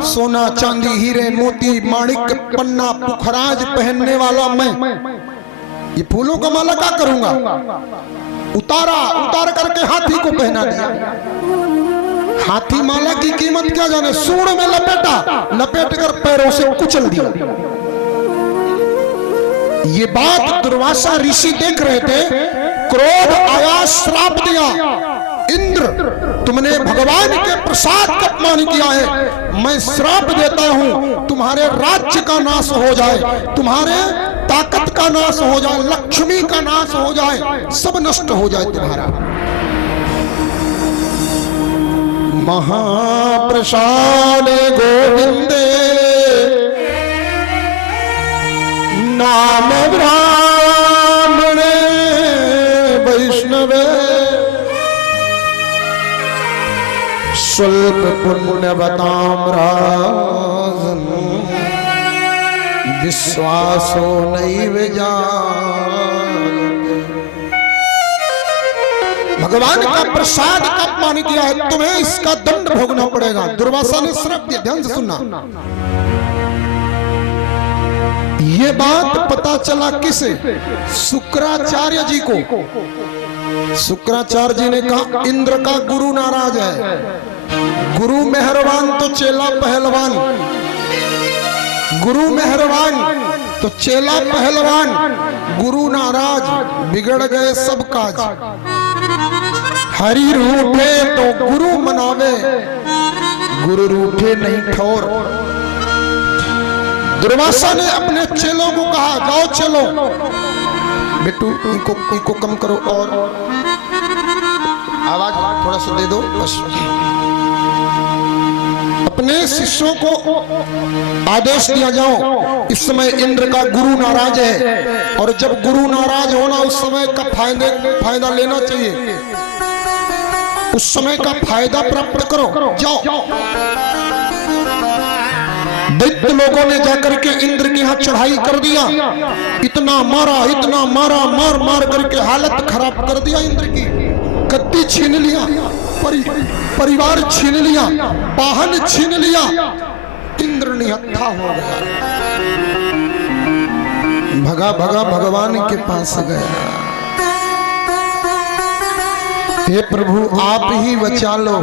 सोना चांदी हीरे मोती माणिक पन्ना पुखराज पहनने वाला मैं ये फूलों का माला क्या करूंगा। उतार करके हाथी को पहना दिया। हाथी माला की कीमत क्या जाने, सूंड में लपेट कर पैरों से कुचल दिया। ये बात दुर्वासा ऋषि देख रहे थे, क्रोध आया, श्राप दिया, इंद्र तुमने भगवान के प्रसाद का अपमान किया है, मैं श्राप देता हूं तुम्हारे राज्य का नाश हो जाए, तुम्हारे ताकत का नाश हो जाए, लक्ष्मी का नाश हो जाए, सब नष्ट हो जाए तुम्हारा। महाप्रसाद गोविंदे नाम ब्राह्मणे वैष्णवे स्वल्प पुण्यवताम राजन विश्वासो नैव जायते। भगवान का प्रसाद का अपमान किया है, तुम्हें इसका दंड भोगना पड़ेगा। दुर्वासा ने श्राप दिया, ध्यान से सुनना। ये बात पता चला किसे? शुक्राचार्य जी को। शुक्राचार्य जी ने कहा इंद्र का गुरु नाराज है, गुरु मेहरबान तो चेला पहलवान, गुरु मेहरबान तो चेला पहलवान, गुरु नाराज बिगड़ गए सब काज। हरि रूठे तो गुरु मनावे, गुरु रूठे नहीं ठोर। दुर्वासा ने अपने चेलों को कहा जाओ चलो बेटू, इनको कम करो और आवाज थोड़ा सा दे दो बस। अपने शिष्यों को आदेश दिया जाओ, इस समय इंद्र का गुरु नाराज है और जब गुरु नाराज होना उस समय का फायदा लेना चाहिए, उस समय का फायदा प्राप्त करो। जाओ। दैत्य लोगों ने जाकर के इंद्र के यहाँ चढ़ाई कर दिया, इतना मारा, मार मार करके हालत खराब कर दिया इंद्र की। गद्दी छीन लिया, परिवार छीन लिया, वाहन छीन लिया, इंद्र निहत्था हो गया। भगा भगवान के पास गया, हे प्रभु आप ही बचा लो,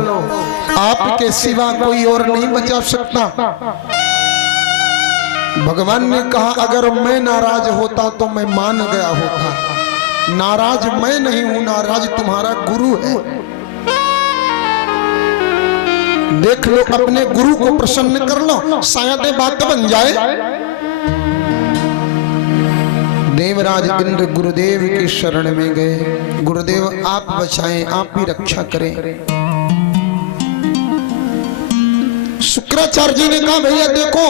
आपके सिवा कोई और नहीं बचा सकता। भगवान ने कहा अगर मैं नाराज होता तो मैं मान गया होता, नाराज मैं नहीं हूं, नाराज तुम्हारा गुरु है। देख लो, अपने गुरु को प्रसन्न कर लो, शायद ये बात बन जाए। देवराज इंद्र गुरुदेव की शरण में गए, गुरुदेव आप बचाएं, आप ही रक्षा करें। शुक्राचार्य जी ने कहा भैया देखो,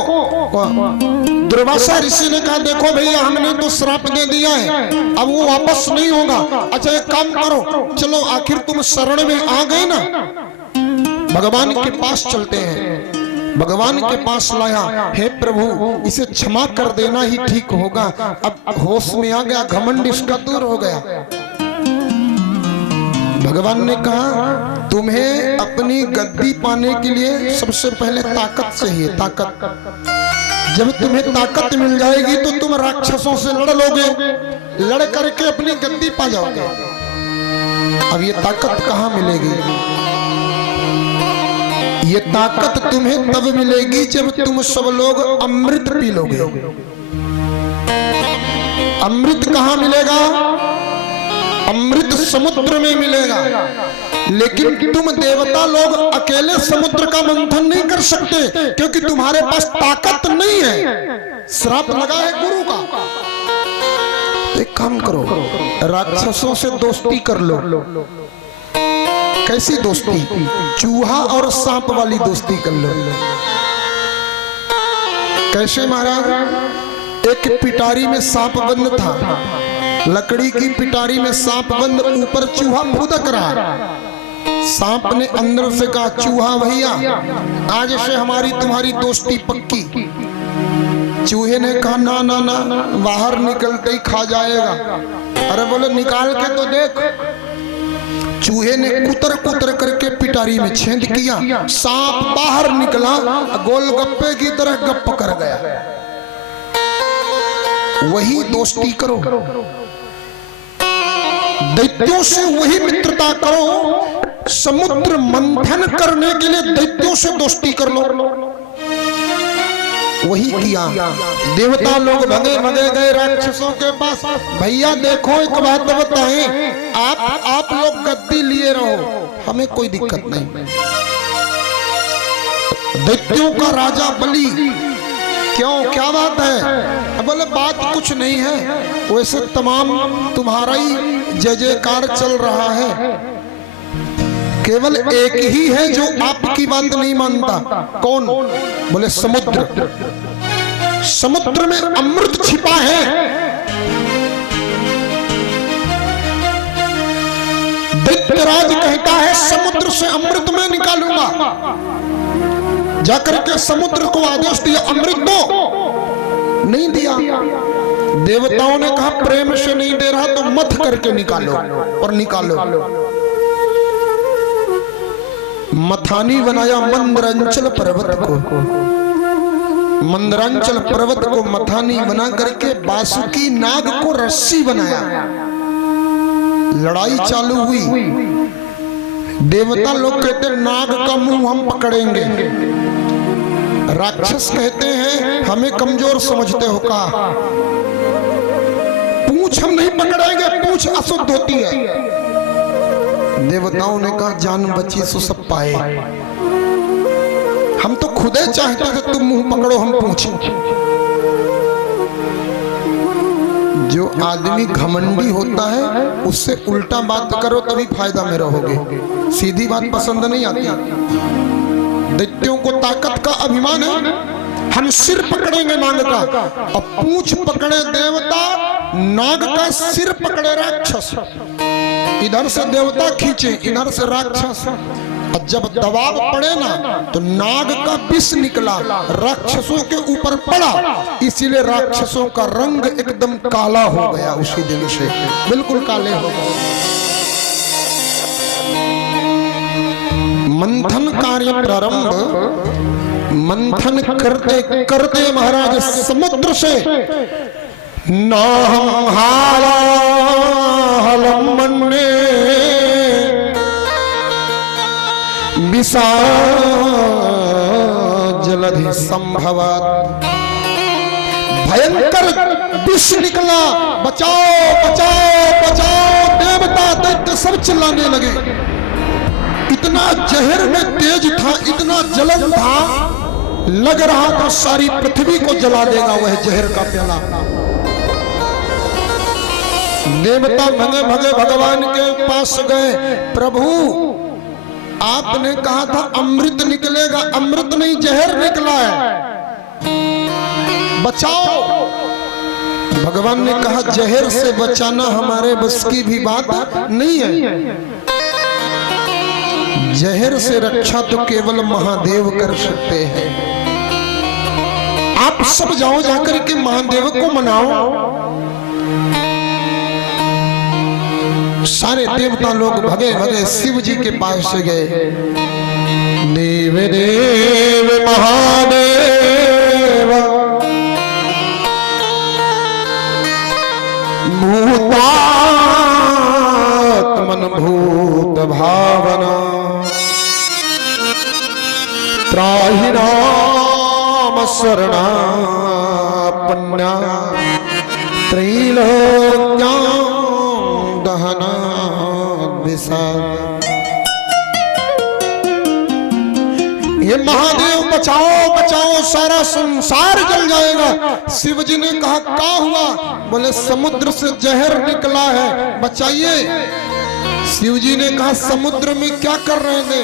दुर्वासा ऋषि ने कहा देखो भैया हमने तो श्राप दे दिया है, अब वो वापस नहीं होगा। अच्छा एक काम करो, चलो आखिर तुम शरण में आ गए ना, भगवान के पास चलते हैं। भगवान के पास लाया, हे प्रभु इसे क्षमा कर देना ही ठीक होगा। अब होश में आ गया, घमंड इसका दूर हो गया। भगवान ने कहा तुम्हें अपनी गद्दी पाने के लिए सबसे पहले ताकत चाहिए, ताकत। जब तुम्हें ताकत मिल जाएगी तो तुम राक्षसों से लड़ लोगे, लड़ करके अपनी गद्दी पा जाओगे। अब ये ताकत कहाँ मिलेगी? ये ताकत तुम्हें तब मिलेगी जब तुम सब लोग अमृत पी लोगे। अमृत कहाँ मिलेगा? अमृत समुद्र में मिलेगा। लेकिन तुम देवता लोग अकेले समुद्र का मंथन नहीं कर सकते, क्योंकि तुम्हारे पास ताकत नहीं है, श्राप लगा है गुरु का। एक काम करो, राक्षसों से दोस्ती कर लो। कैसी दोस्ती? चूहा और सांप वाली दोस्ती कर लो। कैसे महाराज? एक पिटारी में सांप बंद था, लकड़ी की पिटारी में सांप बंद, ऊपर चूहा फुदक रहा। सांप ने अंदर से कहा चूहा भैया आज से हमारी तुम्हारी दोस्ती पक्की। चूहे ने कहा ना ना ना, बाहर निकलते ही खा जाएगा। अरे बोले निकाल के तो देख। चूहे ने कुतर कुतर करके पिटारी में छेद किया, सांप बाहर निकला, गोलगप्पे की तरह गप कर गया। वही दोस्ती करो, दैत्यों से वही मित्रता करो। समुद्र मंथन करने के लिए दैत्यों से दोस्ती कर लो। वही किया। देवता लोग भगे भगे गए राक्षसों के पास। भैया देखो एक बात बताएं, आप लोग गद्दी लिए रहो, हमें कोई दिक्कत नहीं। दैत्यों का राजा बलि, क्यों, क्या बात है? बोले बात कुछ नहीं है, वैसे तमाम तुम्हारा ही जय जयकार चल रहा है, केवल एक ही है जो आपकी बात नहीं मानता। कौन? बोले समुद्र। समुद्र में अमृत छिपा है। दैत्यराज कहता है समुद्र से अमृत मैं निकालूंगा। जाकर के समुद्र को आदेश दिया अमृत दो, नहीं दिया। देवताओं ने कहा प्रेम से नहीं दे रहा तो मथ करके निकालो, और निकालो। मथानी बनाया मंदरांचल पर्वत को, मंदरांचल पर्वत को मथानी बना करके बासुकी नाग को रस्सी बनाया। लड़ाई चालू हुई। देवता लोग कहते नाग का मुंह हम पकड़ेंगे, राक्षस कहते हैं हमें कमजोर समझते हो का, पूंछ हम नहीं पकड़ेंगे, पूंछ अशुद्ध होती है। देवताओं ने कहा जान बची सो सब पाए, हम तो खुदे चाहते थे तुम मुंह पकड़ो हम पूछ। जो आदमी घमंडी होता है उससे उल्टा बात करो तभी फायदा में रहोगे, सीधी बात पसंद नहीं आती। दैत्यों को ताकत का अभिमान है, हम सिर पकड़ेंगे नाग का, और पूंछ पकड़े देवता, नाग का सिर पकड़े राक्षस। इधर से देवता खींचे, इधर से राक्षस। और जब दबाव पड़े ना तो नाग का विष निकला, राक्षसों के ऊपर पड़ा, इसीलिए राक्षसों का रंग एकदम काला हो गया। उसी दिन से बिल्कुल काले हो गए। मंथन कार्य प्रारंभ, मंथन करते करते महाराज समुद्र से नाहं हालाहलमन्ने विषा जलधि संभवत, भयंकर विष निकला। बचाओ बचाओ बचाओ, देवता दैत्य सब चिल्लाने लगे। इतना जहर में तेज था, इतना जलन था, लग रहा था सारी पृथ्वी को जला देगा वह जहर का प्याला। देवता भगे भगे भगवान के पास गए, प्रभु आपने कहा था अमृत निकलेगा, अमृत नहीं जहर निकला है, बचाओ। भगवान ने कहा जहर से बचाना हमारे बस की भी बात नहीं है, जहर से रक्षा तो केवल महादेव कर सकते हैं। आप सब जाओ, जाकर के महादेव को मनाओ। सारे देवता लोग भगे भगे शिव जी के पास से गए। देव देव महादेव भूतात्मन भूत भावना, त्राहि नाम शरणापन्ना, त्रैलोक्यां दहना विषाद। ये महादेव बचाओ बचाओ, सारा संसार जल जाएगा। शिव जी ने कहा क्या हुआ? बोले समुद्र से जहर निकला है, बचाइए। शिव जी ने कहा समुद्र में क्या कर रहे थे?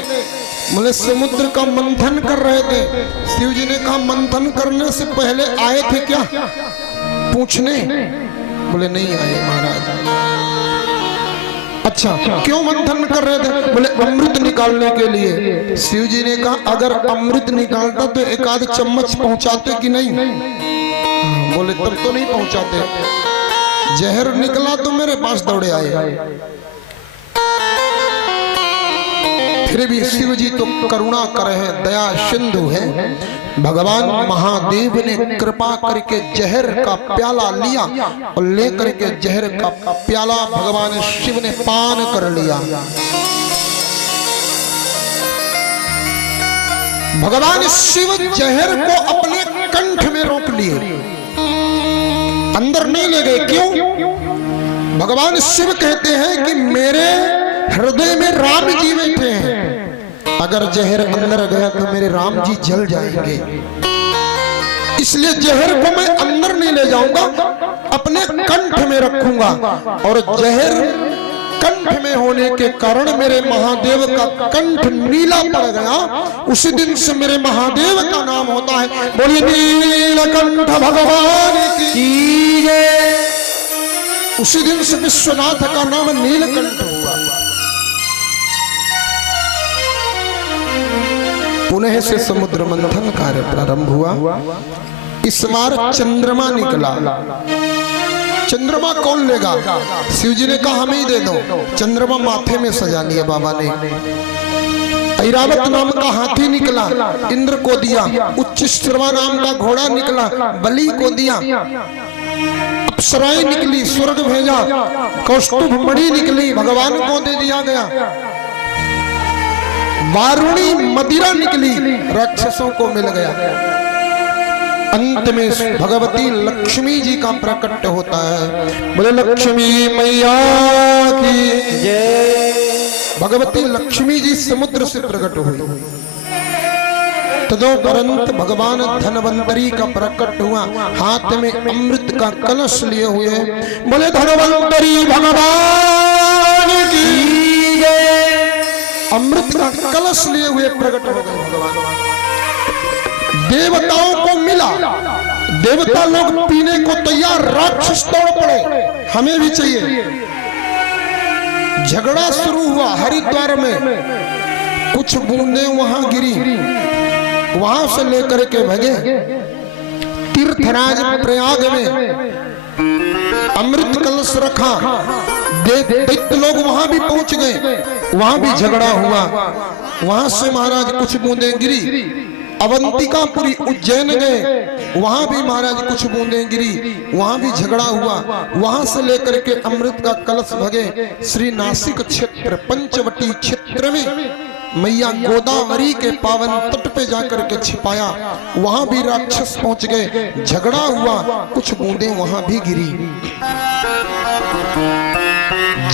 बोले समुद्र का मंथन कर रहे थे। शिव जी ने कहा मंथन करने से पहले आए थे क्या पूछने? बोले नहीं आए महाराज। अच्छा क्यों मंथन कर रहे थे? बोले अमृत निकालने के लिए। शिव जी ने कहा अगर अमृत निकालता तो एक आध चम्मच पहुंचाते कि नहीं? बोले तब तो नहीं पहुंचाते, जहर निकला तो मेरे पास दौड़े आए। फिर भी शिव जी तो करुणा कर है, दया सिंधु है। भगवान महादेव ने कृपा करके जहर का प्याला लिया और लेकर के जहर का प्याला भगवान शिव ने पान कर लिया। भगवान शिव जहर को अपने कंठ में रोक लिए, अंदर नहीं ले गए। क्यों? भगवान शिव कहते हैं कि मेरे हृदय में राम जी बैठे हैं, अगर जहर अंदर गया तो मेरे राम जी जल जाएंगे। इसलिए जहर को मैं अंदर नहीं ले जाऊंगा, अपने कंठ में रखूंगा। और जहर कंठ में होने के कारण मेरे महादेव का कंठ नीला पड़ गया। उसी दिन से मेरे महादेव का नाम होता है, बोलिए नीलकंठ भगवान की जय। उसी दिन से विश्वनाथ का नाम नीलकंठ हुआ। पुनः से समुद्र मंथन कार्य प्रारंभ हुआ। इस बार चंद्रमा निकला। चंद्रमा कौन लेगा? शिव जी ने कहा हमें ही दे दो। चंद्रमा माथे में सजा लिया बाबा ने। ऐरावत नाम का हाथी निकला, इंद्र को दिया। उच्चश्रवा नाम का घोड़ा निकला, बलि को दिया। अप्सराएं निकली, स्वर्ग भेजा। कौस्तुभ मणि निकली, भगवान को दे दिया गया। वारुणी मदिरा निकली, राक्षसों को मिल गया। अंत में भगवती लक्ष्मी जी का प्रकट होता है। बोले लक्ष्मी मैया की जय। भगवती लक्ष्मी जी समुद्र से प्रकट हुई। तदोपरंत भगवान धनवंतरी का प्रकट हुआ, हाथ में अमृत का कलश लिए हुए। बोले धनवंतरी भगवान की जय। अमृत का कलश लिए हुए प्रकट हो गए भगवान। देवताओं को मिला, देवता लोग पीने को तैयार, राक्षस तोड़ पड़े, हमें भी चाहिए। झगड़ा शुरू हुआ हरिद्वार में। कुछ बूंदे वहां गिरी, वहां से लेकर के भगे। तीर्थराज प्रयाग में अमृत कलश रखा, दैत्य लोग वहां भी पहुंच गए, वहां भी झगड़ा हुआ। वहां से महाराज कुछ बूंदे गिरी। अवंतिकापुरी उज्जैन गए, वहां भी महाराज कुछ बूंदें गिरी, वहां भी झगड़ा हुआ। वहां से लेकर के अमृत का कलश भगे श्री नासिक क्षेत्र पंचवटी क्षेत्र में मैया गोदावरी के पावन तट पे जाकर के छिपाया। वहां भी राक्षस पहुंच गए, झगड़ा हुआ, कुछ बूंदें वहां भी गिरी।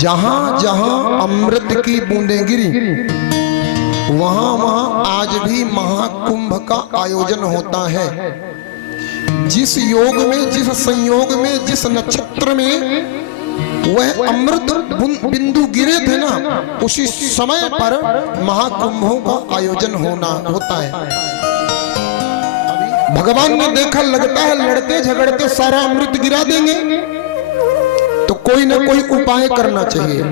जहां जहां अमृत की बूंदें गिरी, वहां वहां आज भी महाकुंभ का आयोजन होता है। जिस योग में, जिस संयोग में, जिस नक्षत्र में वह अमृत बिंदु गिरे थे ना, उसी समय पर महाकुंभों का आयोजन होता है। भगवान ने देखा लगता है लड़ते झगड़ते सारा अमृत गिरा देंगे, तो कोई ना कोई उपाय करना चाहिए।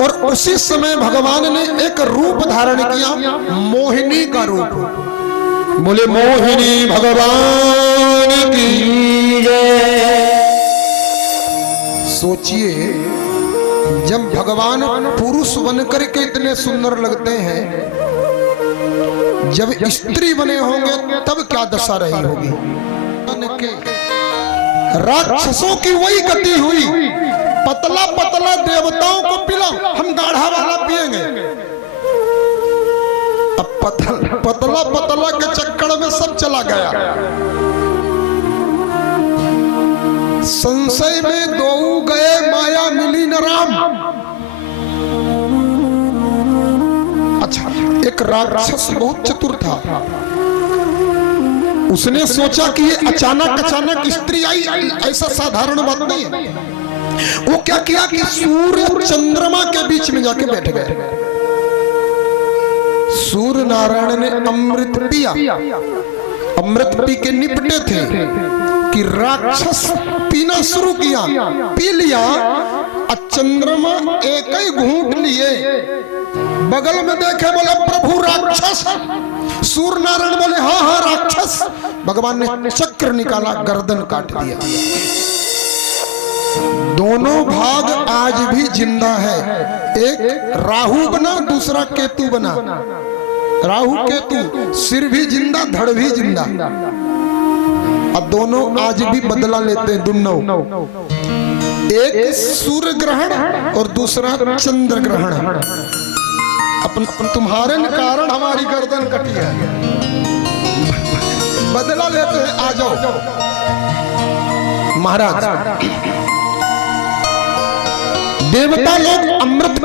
और उसी समय भगवान ने एक रूप धारण किया, मोहिनी का रूप। बोले मोहिनी भगवान की जय। सोचिए, जब भगवान पुरुष बनकर के इतने सुंदर लगते हैं, जब स्त्री बने होंगे तब क्या दशा रही होगी। राक्षसों की वही गति हुई, पतला पतला देवताओं को पिला, हम गाढ़ा वाला पिएंगे। अब पतला पतला के चक्कर में सब चला गया। संशय में दो गए, माया मिली न राम। अच्छा, एक राक्षस बहुत चतुर था। उसने सोचा कि ये अचानक स्त्री आई, ऐसा साधारण बात नहीं है। वो क्या किया कि सूर्य चंद्रमा के बीच में जाके बैठ गए। सूर्य नारायण ने अमृत पिया, अमृत पी के निपटे थे कि राक्षस पीना शुरू किया, पी लिया। चंद्रमा एक ही घूंट लिए, बगल में देखे, बोला प्रभु राक्षस। सूर्य नारायण बोले हाँ हाँ राक्षस। भगवान ने चक्र निकाला, गर्दन काट दिया। दोनों भाग आज भी जिंदा है। एक राहु बना, दूसरा केतु बना। राहु केतु, सिर भी जिंदा, धड़ भी जिंदा। अब दोनों आज भी बदला लेते हैं दोनों। एक सूर्य ग्रहण और दूसरा चंद्र ग्रहण। अपन तुम्हारे कारण हमारी गर्दन कटी है, बदला लेते हैं, आ जाओ। महाराज देवता लोग अमृत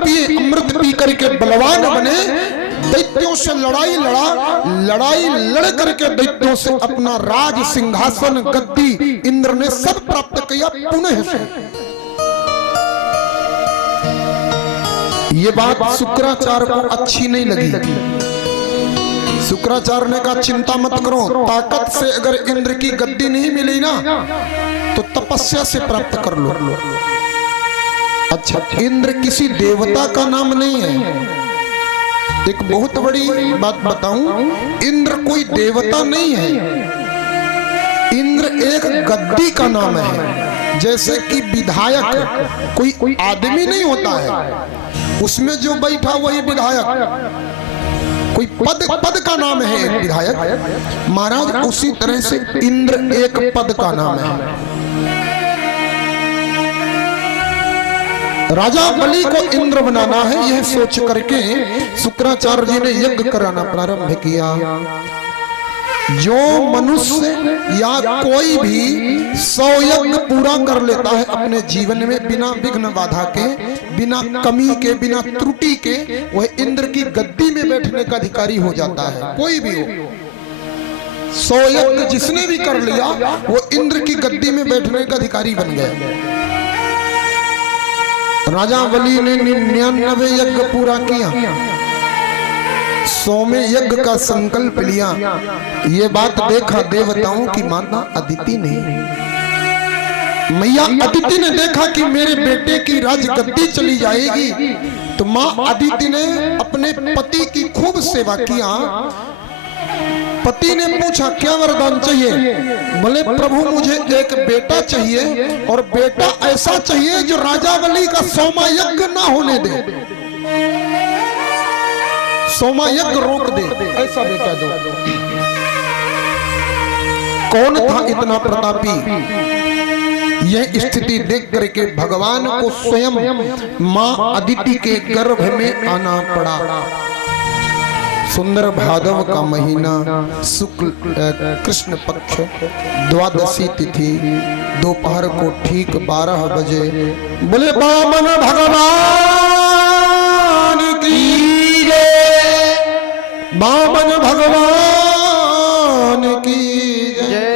पी करके बलवान बने, दैत्यों से लड़ाई लड़ करके दैत्यों से अपना राज सिंहासन गद्दी इंद्र ने सब प्राप्त किया पुनः से। ये बात शुक्राचार्य को अच्छी नहीं लगी। शुक्राचार्य ने कहा चिंता मत करो, ताकत से अगर इंद्र की गद्दी नहीं मिली ना तो तपस्या से प्राप्त कर लो। अच्छा, इंद्र किसी देवता का नाम नहीं है। एक बहुत बड़ी बात बताऊं, इंद्र कोई देवता नहीं है, इंद्र एक गद्दी का नाम है। जैसे कि विधायक कोई आदमी नहीं होता है, उसमें जो बैठा वही विधायक, कोई पद का नाम है एक विधायक। महाराज उसी तरह से इंद्र एक पद का नाम है। राजा बलि को इंद्र बनाना है, यह सोच करके शुक्राचार्य जी ने यज्ञ कराना प्रारंभ किया। जो मनुष्य या कोई भी 100 यज्ञ पूरा कर लेता है अपने जीवन में बिना विघ्न बाधा के, बिना कमी के, बिना त्रुटि के, वह इंद्र की गद्दी में बैठने का अधिकारी हो जाता है। कोई भी हो, 100 यज्ञ जिसने भी कर लिया वो इंद्र की गद्दी में बैठने का अधिकारी बन गया। राजा बलि ने 99 यज्ञ पूरा किया, 100वें यज्ञ का संकल्प लिया। ये बात देखा देवताओं की माता अदिति ने, मैया अदिति ने देखा कि मेरे बेटे की राजगद्दी चली जाएगी, तो माँ अदिति ने अपने पति की खूब सेवा किया। पति ने पूछा क्या वरदान चाहिए? बोले प्रभु मुझे एक बेटा चाहिए, और बेटा ऐसा चाहिए जो राजा बलि का 100वां यज्ञ ना होने दे, 100वां यज्ञ रोक दे, ऐसा बेटा दो। कौन था इतना प्रतापी? यह स्थिति देख करके भगवान को स्वयं मां अदिति के गर्भ में आना पड़ा। सुंदर भादव का महीना, शुक्ल कृष्ण पक्ष द्वादशी तिथि, दोपहर को ठीक 12 बजे, बोले वामन भगवान की जय, वामन भगवान की जय।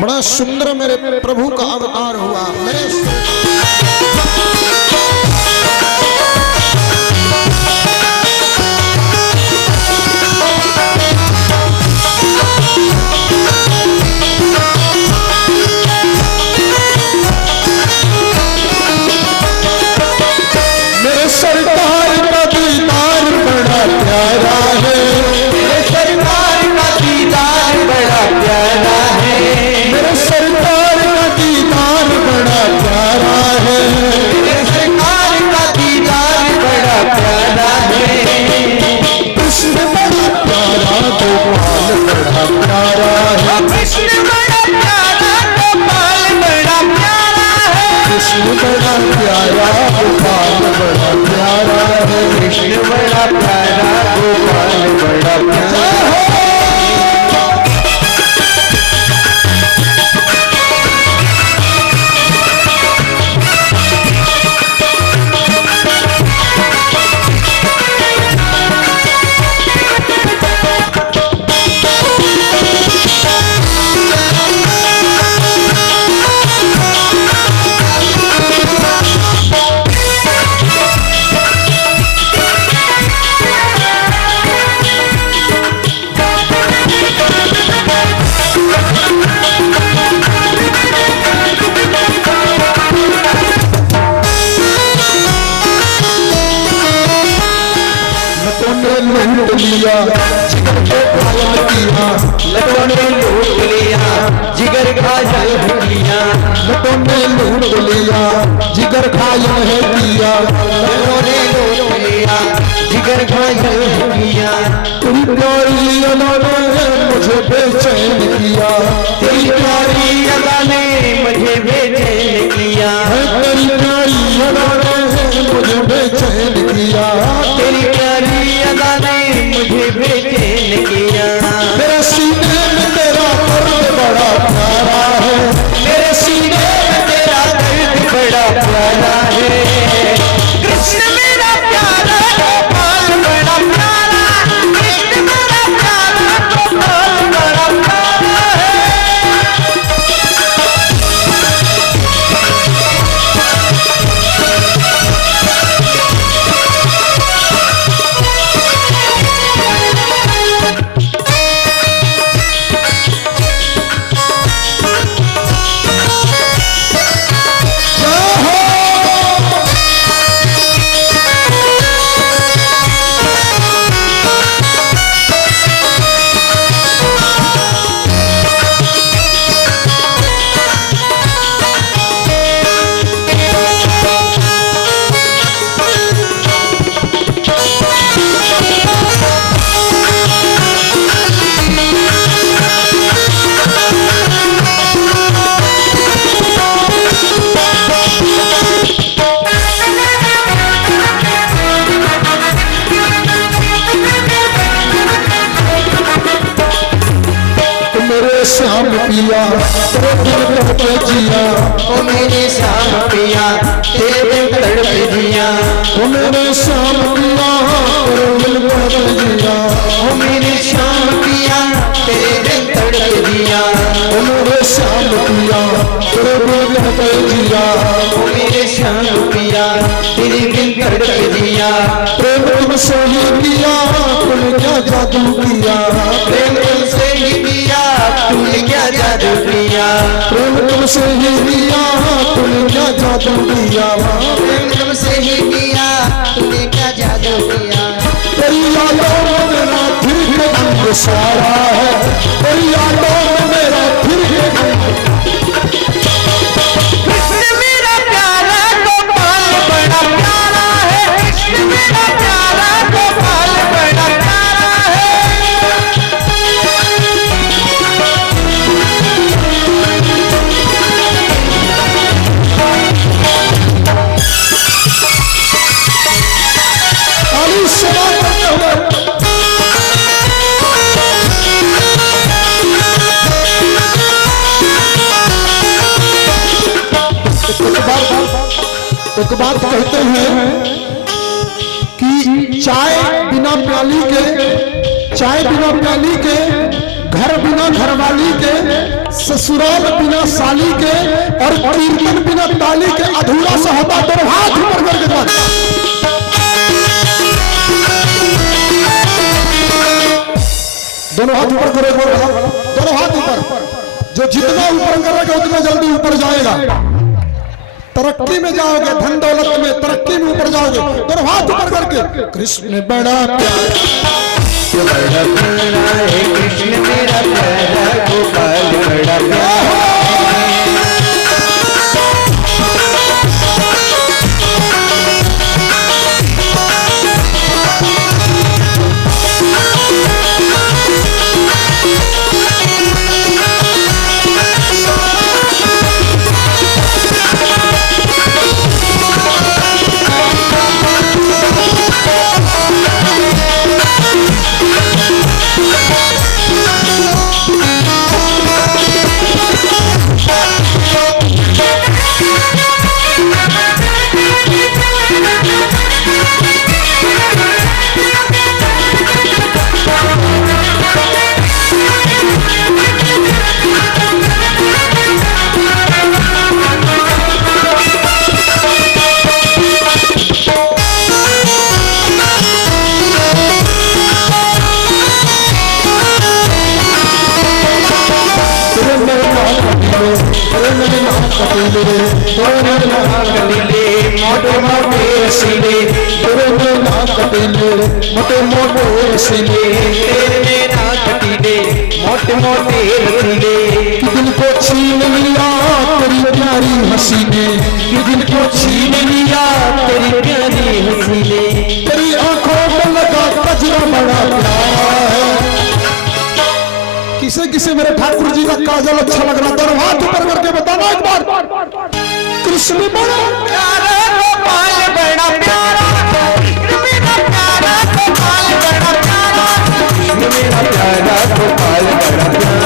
बड़ा सुंदर मेरे प्रभु का अवतार हुआ। जिगर घायल किया, लटों ने लूट लिया, जिगर घायल है किया, लटों ने लूट लिया, जिगर घायल किया। तेरी प्यारी अदा ने मुझे बेचैन किया, तेरी प्यारी अदा ने मुझे बेचैन किया, तेरी प्यारी अदा ने मुझे बेचैन किया, तेरी प्यारी अदा ने मुझे बेचैन किया। मेरे सीने में तेरा दर्द बड़ा प्यारा है, मेरे सीने में तेरा दर्द बड़ा श्याम पिया तेरे बिन तड़पे जिया ओ मेरे श्याम पिया तेरे बिन तड़पे जिया ओ मेरे श्याम पिया तेरे बिन तड़पे जिया ओ मेरे श्याम पिया तेरे बिन तड़पे जिया ओ मेरे श्याम पिया तेरे बिन तड़पे जिया ओ मेरे श्याम पिया तेरे बिन तड़पे जिया प्रेम तुमसे ही किया तूने क्या जादू किया प्रेम तुमसे ही किया तूने क्या जादू किया प्रेम तुमसे ही किया तूने क्या जादू किया प्रेम तुमसे ही किया तूने क्या जादू किया तेरी यादों में मेरा फिर के अंग सारा है तेरी यादों में मेरा फिर के अंग कृष्ण मेरा प्यारा गोपाल बड़ा प्यारा है कृष्ण मेरा प्यारा गोपाल बड़ा प्यारा है अली सेवा करते हुए एक बात कहते हैं कि चाय बिना प्याली के घर बिना घरवाली के ससुराल बिना साली के और कीर्तन बिना ताली के अधूरा सा होता दोनों हाथ ऊपर करके बात दोनों हाथ ऊपर करो दोनों हाथ ऊपर जो जितना ऊपर करेगा उतना जल्दी ऊपर जाएगा तरक्की में जाओगे धन दौलत में तरक्की में ऊपर जाओगे दोनों हाथ ऊपर करके कृष्ण बड़ा बड़ा प्यारा है कृष्ण मेरा प्यारा गोपाल बड़ा प्यारा मोटे मोटे रसीले तेरे नाक टीले मोटे मोटे रसीले कि दिल को छीन लिया तेरी प्यारी हंसी ने कि दिल को छीन लिया तेरी प्यारी हंसी ने तेरी आंखों में लगा कजरा बड़ा प्यारा है किसे किसे मेरे ठाकुर जी का काजल अच्छा लग रहा दोनों हाथ ऊपर करके बताना एक बार कृष्ण बड़ा प्यारा गोपाल बड़ा प्यारा कृष्ण मेरा प्यारा गोपाल बड़ा प्यारा कृष्ण मेरा प्यारा गोपाल बड़ा प्यारा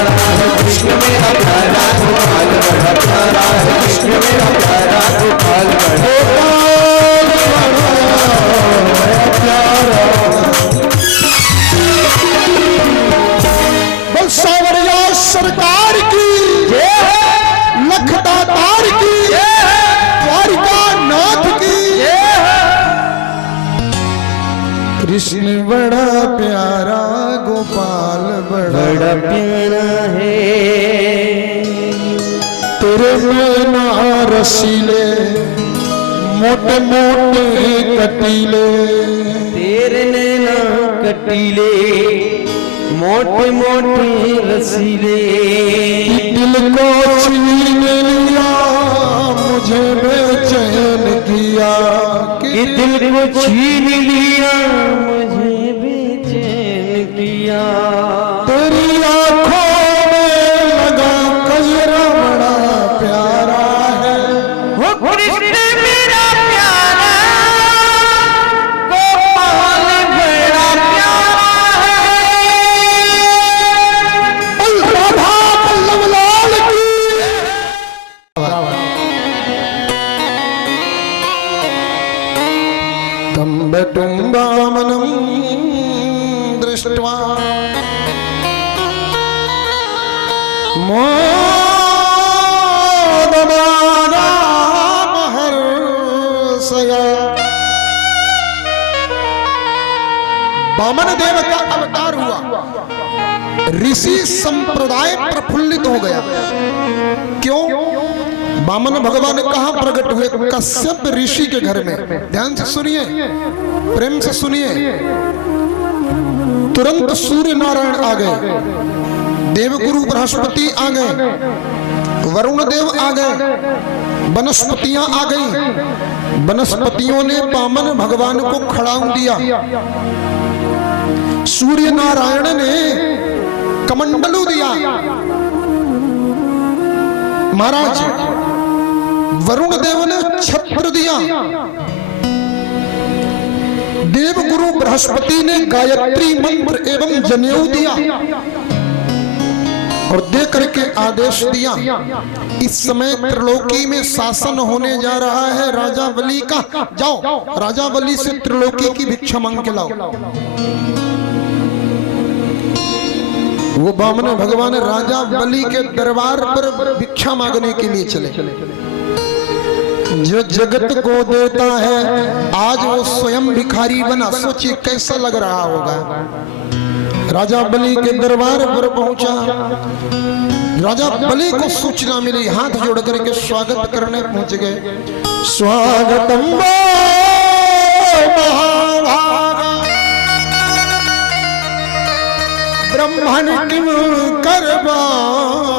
कृष्ण मेरा प्यारा गोपाल बड़ा प्यारा कृष्ण मेरा प्यारा गोपाल बड़ा बल सावरिया सरकार की लखता तार की द्वारिका नाथ की कृष्ण बड़ा प्यारा गोपाल बड़ा प्यारा है तेरे नैना रसीले मोटे मोटे कटीले तेरे नैना कटीले मोटे मोटे रसीले दिल को छीन लिया मुझे बेचैन किया कि दिल को छीन लिया मुझे बेचैन किया तेरी आंखों में लगा कजरा बड़ा प्यारा है हो कृष्ण मेरा प्यारा गोपाल बड़ा प्यारा है राधा बैटुम्बामनं दृष्ट्वा मोदमानामहर्षया। वामन देव का अवतार हुआ, ऋषि संप्रदाय प्रफुल्लित हो गया। क्यों? वामन भगवान कहां प्रकट हुए? कश्यप ऋषि के घर में। ध्यान से सुनिए, प्रेम से सुनिए। तुरंत सूर्य नारायण आ गए, देवगुरु बृहस्पति आ गए, वरुण देव आ गए, वनस्पतियां आ गई। वनस्पतियों ने वामन भगवान को खड़ाऊ दिया। सूर्य नारायण ने कमंडलू दिया। महाराज वरुण देव ने छत्र दिया। देवगुरु बृहस्पति ने गायत्री मंत्र एवं जनेऊ दिया और दे करके आदेश दिया, इस समय त्रिलोकी में शासन होने जा रहा है राजा बलि का। जाओ राजा बलि से त्रिलोकी की भिक्षा मांग के लाओ। वो वामन भगवान राजा बलि के दरबार पर भिक्षा मांगने के लिए चले। जो जगत को देता है आज वो स्वयं भिखारी बना। सोचिए कैसा लग रहा होगा। राजा बलि के दरबार पर पहुंचा। राजा बलि को सूचना मिली, हाथ जोड़ करके स्वागत करने पहुंच गए। स्वागतम महाभागा ब्रह्मण किम करवामि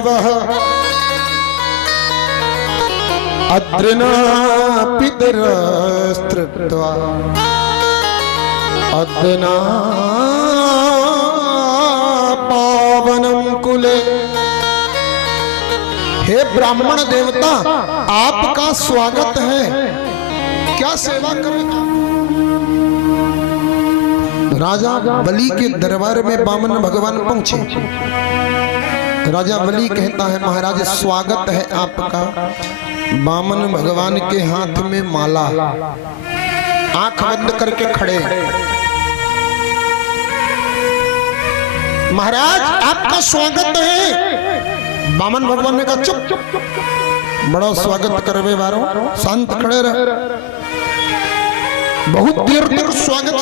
वह अद्रिना पितरस्त्रित्वा अद्रिना पावनम कुले। हे ब्राह्मण देवता, आपका स्वागत है, क्या सेवा करें? राजा बलि के दरबार में वामन भगवान पहुंचे। राजा बलि कहता है महाराज स्वागत है आपका। वामन भगवान के हाथ में माला, आंख बंद करके खड़े। महाराज आपका स्वागत है। वामन भगवान ने कहा चुप, बड़ा स्वागत करवे वारो, शांत खड़े रहे। बहुत देर तक स्वागत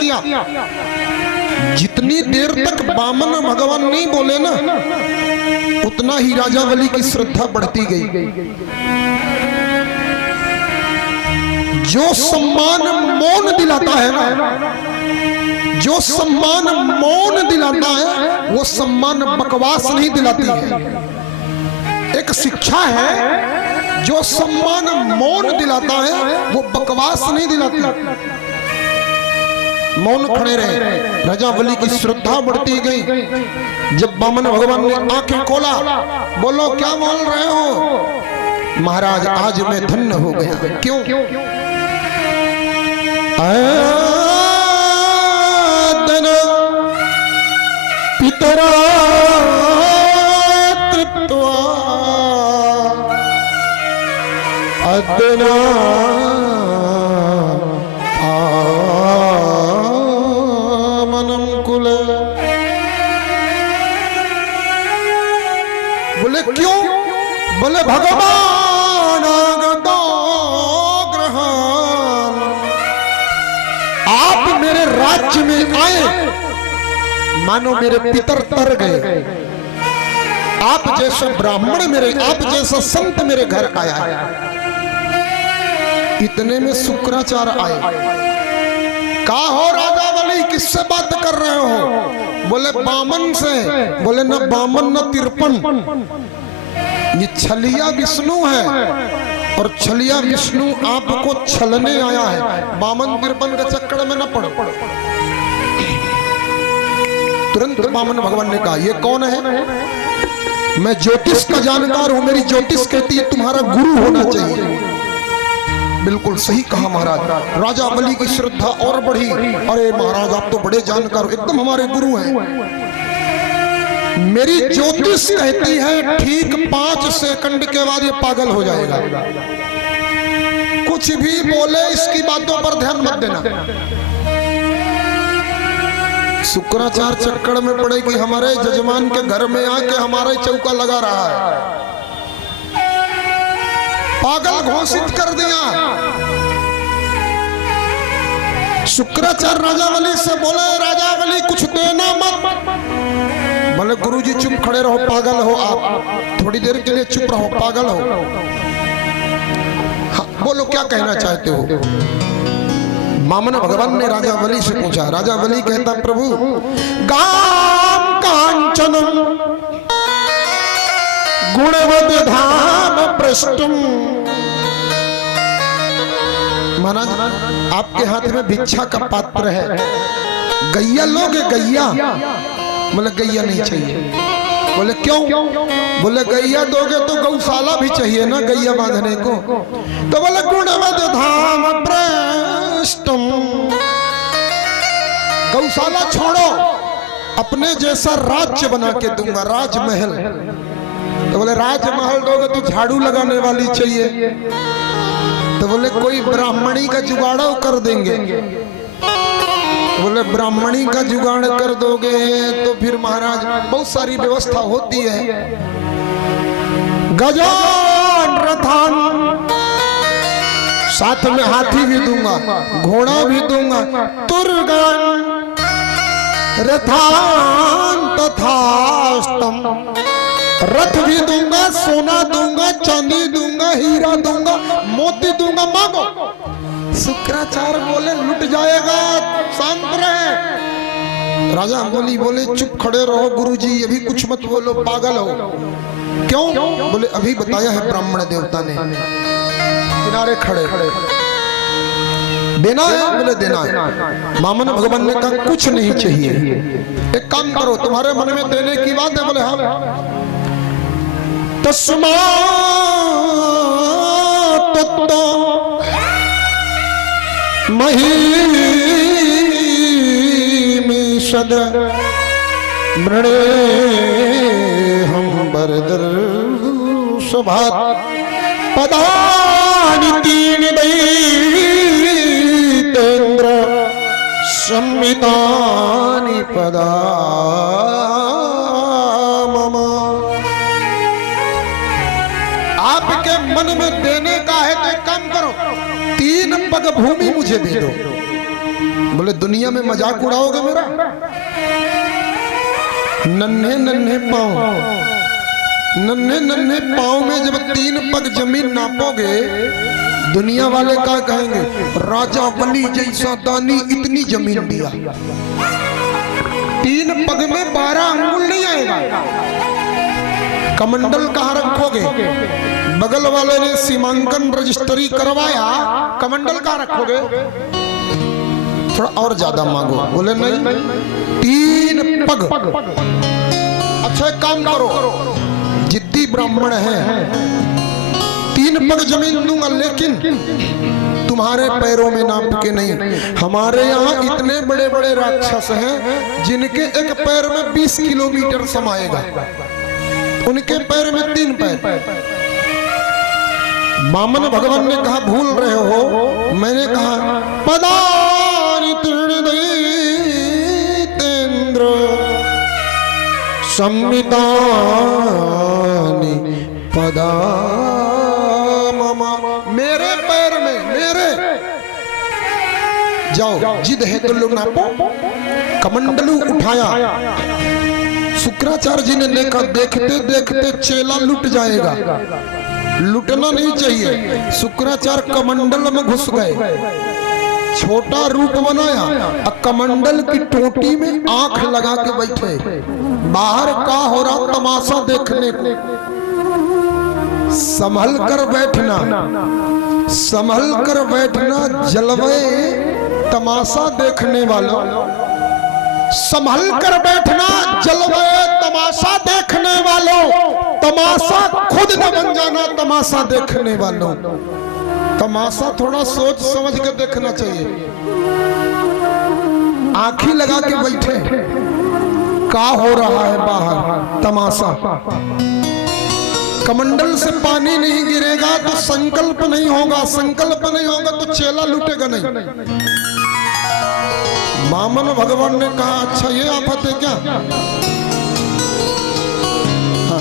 किया। जितनी देर तक वामन भगवान नहीं बोले ना, उतना ही राजा बलि की श्रद्धा बढ़ती गई। जो सम्मान मौन दिलाता है ना, जो सम्मान मौन दिलाता है वो सम्मान बकवास नहीं दिलाती है। एक शिक्षा है, जो सम्मान मौन दिलाता है वो बकवास नहीं दिलाती। मौन खड़े रहे। राजा बलि की श्रद्धा बढ़ती गई। जब वामन भगवान ने आंखें खोला, बोलो क्या बोल रहे हो? महाराज आज मैं धन्य हो गया। क्यों? पितरा तृप्त्वा अद्ना आमनं कुले। बोले क्यों? बोले भगवान आगतो ग्रहण, आप मेरे राज्य में आए मानो मेरे पितर तर गए। आप जैसा ब्राह्मण मेरे, आप जैसा संत मेरे घर आया है। इतने में शुक्राचार्य आए। कहा हो राजा बलि, किससे बात कर रहे हो? बोले वामन से। बोले न वामन न तिरपन, ये छलिया विष्णु है और छलिया विष्णु आपको छलने आया है। वामन तिरपन के चक्कर में न पड़ो। तुरंत वामन भगवान ने कहा ये कौन है? मैं ज्योतिष का जानकार हूं, मेरी ज्योतिष कहती है तुम्हारा गुरु होना चाहिए। बिल्कुल सही कहा महाराज। राजा बलि की श्रद्धा और बढ़ी। अरे महाराज आप तो बड़े जानकार हो, एकदम हमारे गुरु हैं। मेरी ज्योतिष कहती है ठीक 5 सेकंड के बाद ये पागल हो जाएगा। कुछ कुछ भी बोले इसकी बातों पर ध्यान मत देना। शुक्राचार्य चक्कर में पड़े कि हमारे जजमान के घर में आके हमारे चौका लगा रहा है, पागल घोषित कर दिया। शुक्राचार्य राजावली से बोले, राजावली कुछ देना मत। बोले गुरुजी चुप खड़े रहो, पागल हो आप, थोड़ी देर के लिए चुप रहो, पागल हो। हाँ, बोलो क्या कहना चाहते हो। मामन भगवान ने राजावली से पूछा। राजावली कहता, प्रभु गाम कांचन गुणवद धाम पृष्ठम। महाराज आपके हाथ में भिक्षा का पात्र है, गैया लोगे? गैया? बोले गैया नहीं चाहिए। बोले क्यों? बोले गैया दोगे तो गौशाला भी चाहिए ना गैया बांधने को। तो बोले गुणवद धाम पृष्ठम, गौशाला छोड़ो, अपने जैसा राज्य बना के दूंगा, राजमहल। तो बोले राजमहल दोगे तो झाड़ू लगाने वाली चाहिए। तो बोले कोई ब्राह्मणी का जुगाड़ कर देंगे। बोले ब्राह्मणी का जुगाड़ कर दोगे तो फिर महाराज बहुत सारी व्यवस्था होती है। गजान रथान, साथ में हाथी भी दूंगा, घोड़ा भी दूंगा, तुर्गान रथान तथास्तम, रथ भी दूंगा, सोना दूंगा, चांदी दूंगा, हीरा दूंगा, मोती दूंगा, मांगो। शुक्राचार्य बोले लुट जाएगा, शांत रहे। राजा बोले चुप खड़े रहो गुरुजी, अभी कुछ मत बोलो, पागल हो। क्यों? बोले अभी बताया है ब्राह्मण देवता ने, किनारे खड़े। देना है? बोले देना है। मामन भगवान ने कहा कुछ नहीं चाहिए, एक काम करो, तुम्हारे मन में देने की बात है? बोले हाँ। तस्मा मही में सद मृणे हम बरदर सभा पदानि तीन दैतेन्द्र संमितानि पदा मम। आपके मन में देने का है तो एक काम करो, 3 पग भूमि मुझे दे दो। बोले दुनिया में मजाक उड़ाओगे मेरा? नन्हे नन्हे पांव में जब 3 पग जमीन नापोगे, दुनिया वाले क्या कहेंगे? राजा बली जैसा दानी इतनी जमीन दिया। 3 पग में 12 अंगुल नहीं आएगा। कमंडल कहाँ रखोगे? बगल वाले ने सीमांकन रजिस्ट्री करवाया, कमंडल कहाँ रखोगे? थोड़ा और ज्यादा मांगो। बोले नहीं, 3 पग। अच्छा एक काम करो, जिद्दी ब्राह्मण है, 3 पग जमीन दूंगा, लेकिन तुम्हारे पैरों में नाप के नहीं। हमारे यहाँ इतने बड़े बड़े राक्षस हैं जिनके एक पैर में 20 किलोमीटर समाएगा, उनके पैर में 3 पैर। मामन भगवान ने कहा भूल रहे हो, मैंने कहा पदानि तीन दैतेन्द्र संमितानि पदा मम। मेरे पैर में, मेरे जाओ, जिद है तो लो नापो। कमंडलू उठाया, शुक्राचार्य जी ने देखा, देखते देखते चेला लुट जाएगा, लुटना नहीं चाहिए। शुक्राचार्य कमंडल में घुस गए, छोटा रूप बनाया, और कमंडल की टोटी में आंख लगा के बैठे, बाहर का हो रहा तमाशा देखने को। संभल कर बैठना, संभल कर बैठना जलवे तमाशा देखने वालों। संभल कर बैठना जलवे तमाशा देखने वालों। तमाशा खुद न बन जाना तमाशा देखने वालों। तमाशा थोड़ा सोच समझ के देखना चाहिए। आंखें लगा के बैठे, क्या हो रहा है बाहर, तमाशा। कमंडल से पानी नहीं गिरेगा तो संकल्प नहीं होगा, संकल्प नहीं होगा तो चेला लूटेगा नहीं। वामन भगवान ने कहा अच्छा ये आफत है क्या? हाँ,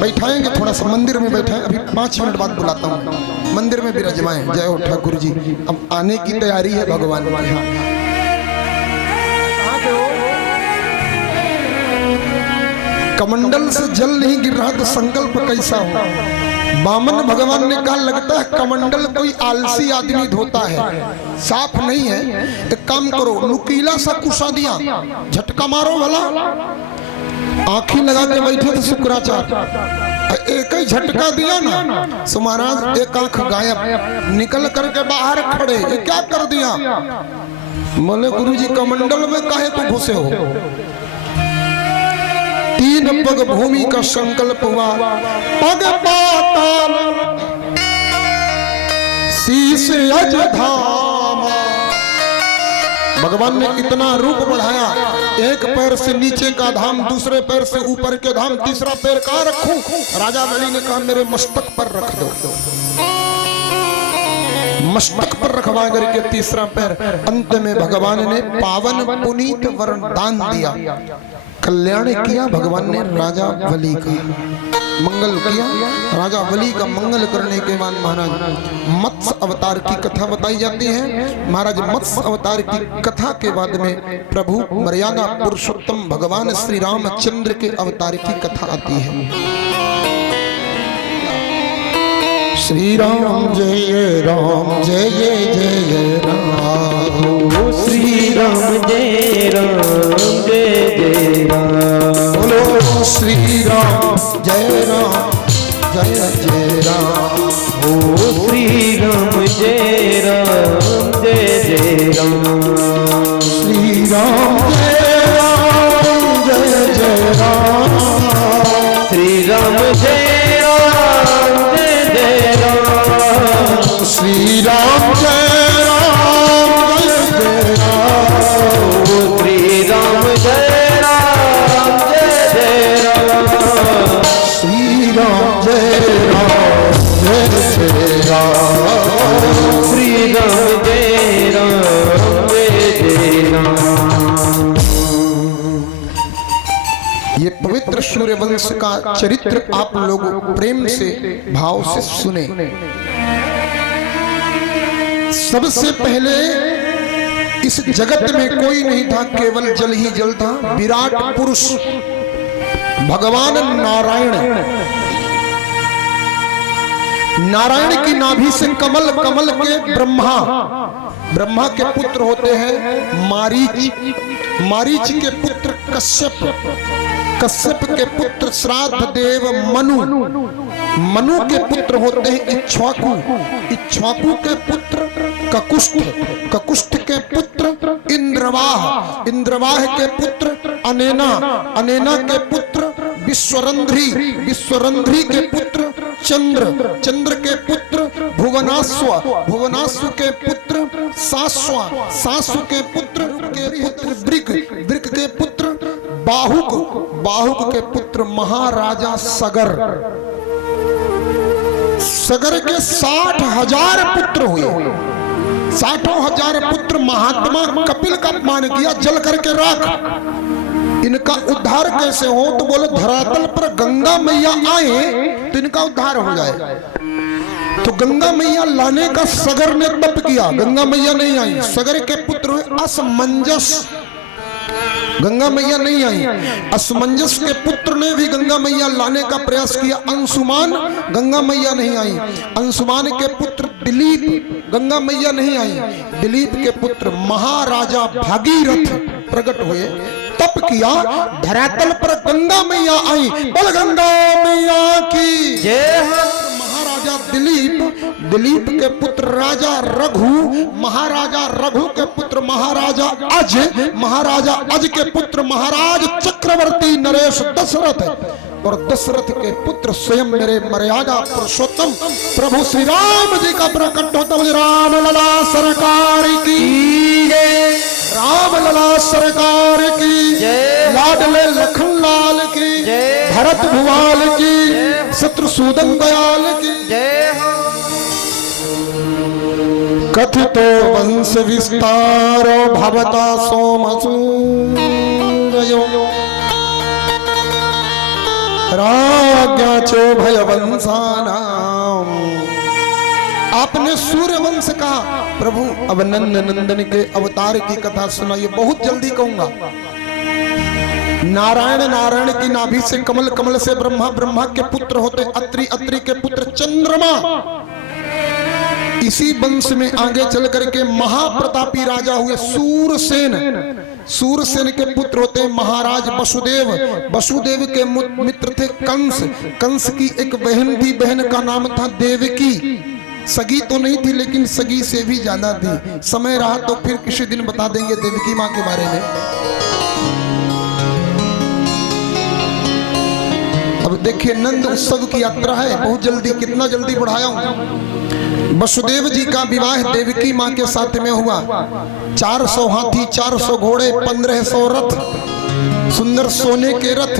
बैठाएंगे थोड़ा सा मंदिर में बैठाएं, अभी 5 मिनट बाद बुलाता हूँ, मंदिर में विराजमाएं। जय हो ठाकुर जी, अब आने की तैयारी है भगवान की। हाँ, कमंडल से जल नहीं गिर रहा तो संकल्प कैसा हो? वामन भगवान ने कहा लगता है कमंडल कोई आलसी आदमी धोता है, साफ नहीं है। एक काम करो, नुकीला सा कुशा दिया, झटका मारो भला। आंखें लगा के बैठे थे शुक्राचार्य, एक ही झटका दिया ना सो महाराज एक आंख गायब, निकल करके बाहर खड़े। ये क्या कर दिया? बोले गुरुजी कमंडल में काहे को घुसे हो? 3 पग भूमि का संकल्प हुआ, पग पाताल शीश अज धाम। भगवान ने इतना रूप बढ़ाया, एक पैर से नीचे का धाम, दूसरे पैर से ऊपर के धाम, तीसरा पैर कहाँ रखूं? राजा बलि ने कहा मेरे मस्तक पर रख दो। मस्तक पर रखवा करके तीसरा पैर, अंत में भगवान ने पावन पुनीत वरदान दिया, कल्याण किया। भगवान ने राजा बलि का मंगल किया। राजा बलि का मंगल करने के बाद महाराज मत्स्य अवतार की कथा बताई जाती है। महाराज मत्स्य अवतार की कथा के बाद में प्रभु मर्यादा पुरुषोत्तम भगवान श्री रामचंद्र के अवतार की कथा आती है। श्री राम जय राम जय जय राम, श्री राम जय राम जय जय राम। बोलो श्री राम जय राम जय जय राम। ओ श्री राम जय राम जय जय राम। श्री राम जय राम जय जय राम। श्री राम जय राम जय जय राम। श्री राम जय राम जय जय राम। श्री राम जय राम जय जय राम। श्री राम जय राम जय जय राम। श्री राम जय राम जय जय राम। ये पवित्र सूर्यवंश का चरित्र आप लोग प्रेम से भाव से सुने। सबसे पहले इस जगत में कोई नहीं था, केवल जल ही जल था। विराट पुरुष भगवान नारायण, नारायण की नाभि से कमल, कमल के ब्रह्मा, ब्रह्मा के पुत्र होते हैं मारीच, मारीच के पुत्र कश्यप, कश्यप के पुत्र श्राद्ध देव मनु, मनु के पुत्र होते हैं इक्ष्वाकु, इक्ष्वाकु के पुत्र ककुष्ठ, ककुष्ठ के पुत्र इंद्रवाह, इंद्रवाह के पुत्र अनेना, अनेना के पुत्र विश्वरंध्री, विश्वरंध्री के पुत्र चंद्र, चंद्र के पुत्र भुवनास्व, भुवनास्व के पुत्र सास्व, सास्व के पुत्र वृक, वृक के पुत्र बाहुक, बाहुक के पुत्र महाराजा सगर। सगर के 60,000 पुत्र हुए, 60,000 पुत्र। महात्मा कपिल का अपमान किया, जल करके राख। इनका उद्धार कैसे हो? तो बोले धरातल पर गंगा मैया आए तो इनका उद्धार हो जाए। तो गंगा मैया लाने का सगर ने तप किया, गंगा मैया नहीं आई। सगर के पुत्र हुए असमंजस, गंगा मैया नहीं आई। असमंजस के पुत्र ने भी गंगा मैया लाने का प्रयास किया, अंशुमान, गंगा मैया नहीं आई। अंशुमान के पुत्र दिलीप, गंगा मैया नहीं आई। दिलीप के पुत्र महाराजा भागीरथ प्रकट हुए, तप किया, धरातल पर गंगा मैया आई। बोल गंगा मैया की जय हो। महाराजा दिलीप, दिलीप के पुत्र राजा रघु, महाराजा रघु के पुत्र महाराजा अज, महाराजा अज के पुत्र महाराज चक्रवर्ती नरेश दशरथ, और दशरथ के पुत्र स्वयं मेरे मर्यादा पुरुषोत्तम प्रभु श्री राम जी का प्रकट होता। मुझे राम लला सरकार की जय, राम लला सरकार की जय, लाडले लखन लाल की जय, भरत भुवाल की, शत्रुसूदन दयाल की। जय हो। कथितो वंश विस्तारो भवता सोमसूरयो, राज्ञा चो भयवंशानाम। आपने सूर्य वंश कहा, प्रभु अब नंद नंदन के अवतार की कथा सुनाइए। बहुत जल्दी कहूंगा। नारायण, नारायण की नाभि से कमल, कमल से ब्रह्मा, ब्रह्मा के पुत्र होते अत्रि, अत्रि के पुत्र चंद्रमा। इसी वंश में आगे चल करके महाप्रतापी राजा हुए सूरसेन। सूरसेन के पुत्र होते महाराज वसुदेव। वसुदेव के मित्र थे कंस। कंस की एक बहन थी, बहन का नाम था देवकी। सगी तो नहीं थी लेकिन सगी से भी ज्यादा थी। समय रहा तो फिर किसी दिन बता देंगे देवकी माँ के बारे में। अब देखिए नंद उत्सव की यात्रा है, बहुत जल्दी, कितना जल्दी बढ़ाया हूं। वसुदेव जी का विवाह देवकी माँ के साथ में हुआ। 400 हाथी, 400 घोड़े, 1500 रथ, सुंदर सोने के रथ,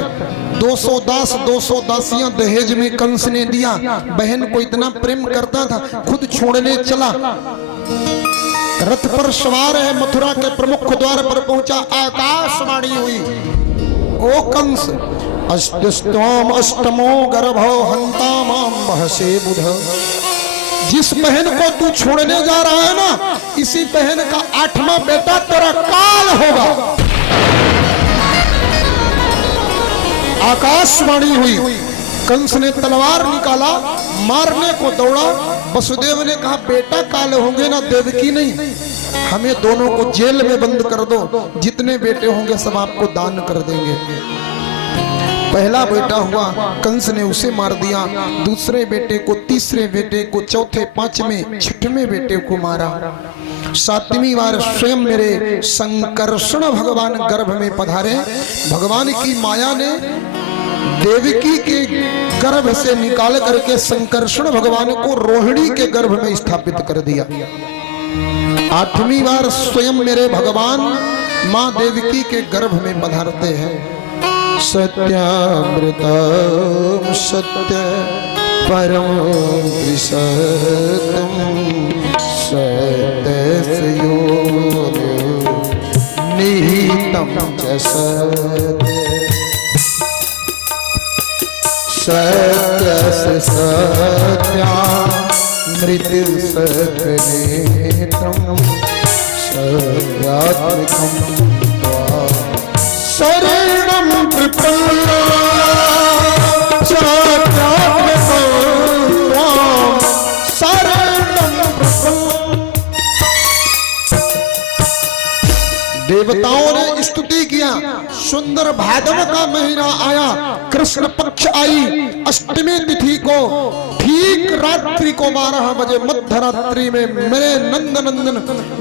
200 दास, 200 दासियां दहेज में कंस ने दिया। बहन को इतना प्रेम करता था, खुद छोड़ने चला। रथ पर सवार है, मथुरा के प्रमुख द्वार पर पहुंचा। आकाशवाणी हुई, ओ कंस, अष्टस्तोम अष्टमो गर्भो हंता माम बहसे बुध। जिस बहन को तू छोड़ने जा रहा है ना, इसी बहन का 8वां बेटा तेरा काल होगा। आकाशवाणी हुई, कंस ने तलवार निकाला, मारने को दौड़ा। वसुदेव ने कहा बेटा काल होंगे ना, देवकी नहीं। हमें दोनों को जेल में बंद कर दो, जितने बेटे होंगे सब आपको दान कर देंगे। पहला बेटा हुआ, कंस ने उसे मार दिया। दूसरे बेटे को, तीसरे बेटे को, चौथे, पांचवें, छठवें बेटे को मारा। 7वीं बार स्वयं मेरे संकर्षण भगवान गर्भ में पधारे। भगवान की माया ने देवकी के गर्भ से निकाल करके संकर्षण भगवान को रोहिणी के गर्भ में स्थापित कर दिया। 8वीं बार स्वयं मेरे भगवान माँ देवकी के गर्भ में पधारते हैं। सत्यामृतम सत्य परम सत्यम सत्यस्यो निहितम च सत्यस्य सत्यामृत सत्यनेत्रम सत्यात्मकम शरणं देवताओं ने स्तुति किया। सुंदर भादव का महीना आया, कृष्ण पक्ष आई, अष्टमी तिथि को, ठीक रात्रि को 12 बजे मध्य रात्रि में मेरे नंद नंदन,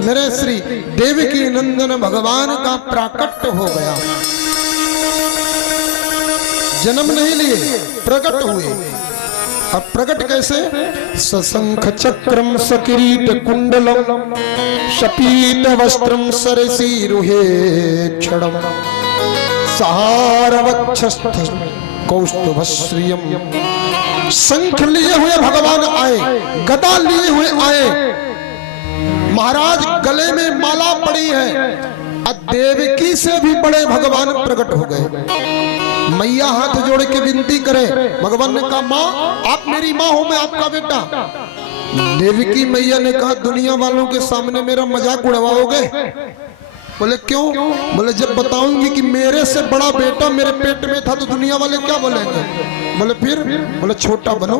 मेरे श्री देवकी नंदन भगवान का प्राकट्य हो गया। जन्म नहीं लिए, प्रकट हुए। अब प्रकट कैसे? सशंख चक्रम सकिरीट कुंडलम शपीत वस्त्रम सरसीरुहे क्षणम सहारवक्षस्थ कौस्तुभश्रियम। शंख लिए हुए भगवान आए, गदा लिए हुए आए। महाराज गले में माला पड़ी है। देवकी से भी बड़े भगवान प्रकट हो गए। मैया हाथ जोड़ के विनती करे। भगवान ने कहा माँ आप मेरी माँ हो, मैं आपका बेटा। देवकी मैया ने कहा दुनिया वालों के सामने मेरा मजाक उड़वाओगे? बोले क्यों? बोले जब बताऊंगी कि मेरे से बड़ा बेटा मेरे पेट में था तो दुनिया वाले क्या बोलेंगे? बोले फिर? बोले छोटा बनो।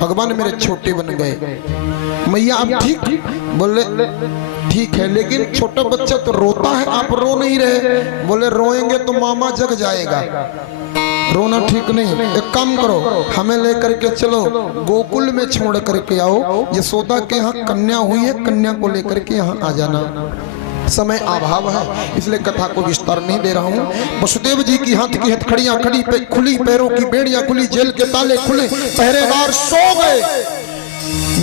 भगवान मेरे छोटे बन गए। मैया आप ठीक? बोले ठीक है, लेकिन छोटा बच्चा तो रोता है, आप रो नहीं रहे। बोले रोएंगे तो मामा जग जाएगा, रोना ठीक नहीं। एक काम करो, हमें लेकर के चलो गोकुल में छोड़ करके आओ। यशोदा के यहाँ कन्या हुई है, कन्या को लेकर के यहाँ आ जाना। समय अभाव है इसलिए कथा को विस्तार नहीं दे रहा हूँ। वसुदेव जी की हाथ की हथकड़ियां खड़ी पे खुली, पैरों की बेड़ियां खुली, जेल के ताले खुले, पहरेदार सो गए।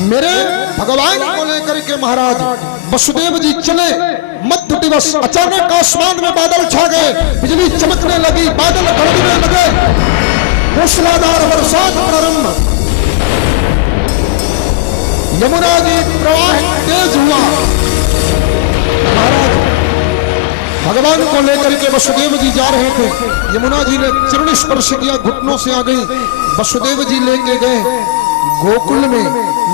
मेरे भगवान को लेकर के महाराज वसुदेव जी चले। मध्य दिवस अचानक आसमान में बादल छा गए, बिजली चमकने लगी, बादल गरजने लगे। मूसलाधार बरसात प्रारंभ, यमुना जी प्रवाह तेज हुआ। महाराज भगवान को लेकर के वसुदेव जी जा रहे थे, यमुना जी ने चरण स्पर्श किया, घुटनों से आ गई। वसुदेव जी लेके गए गोकुल में,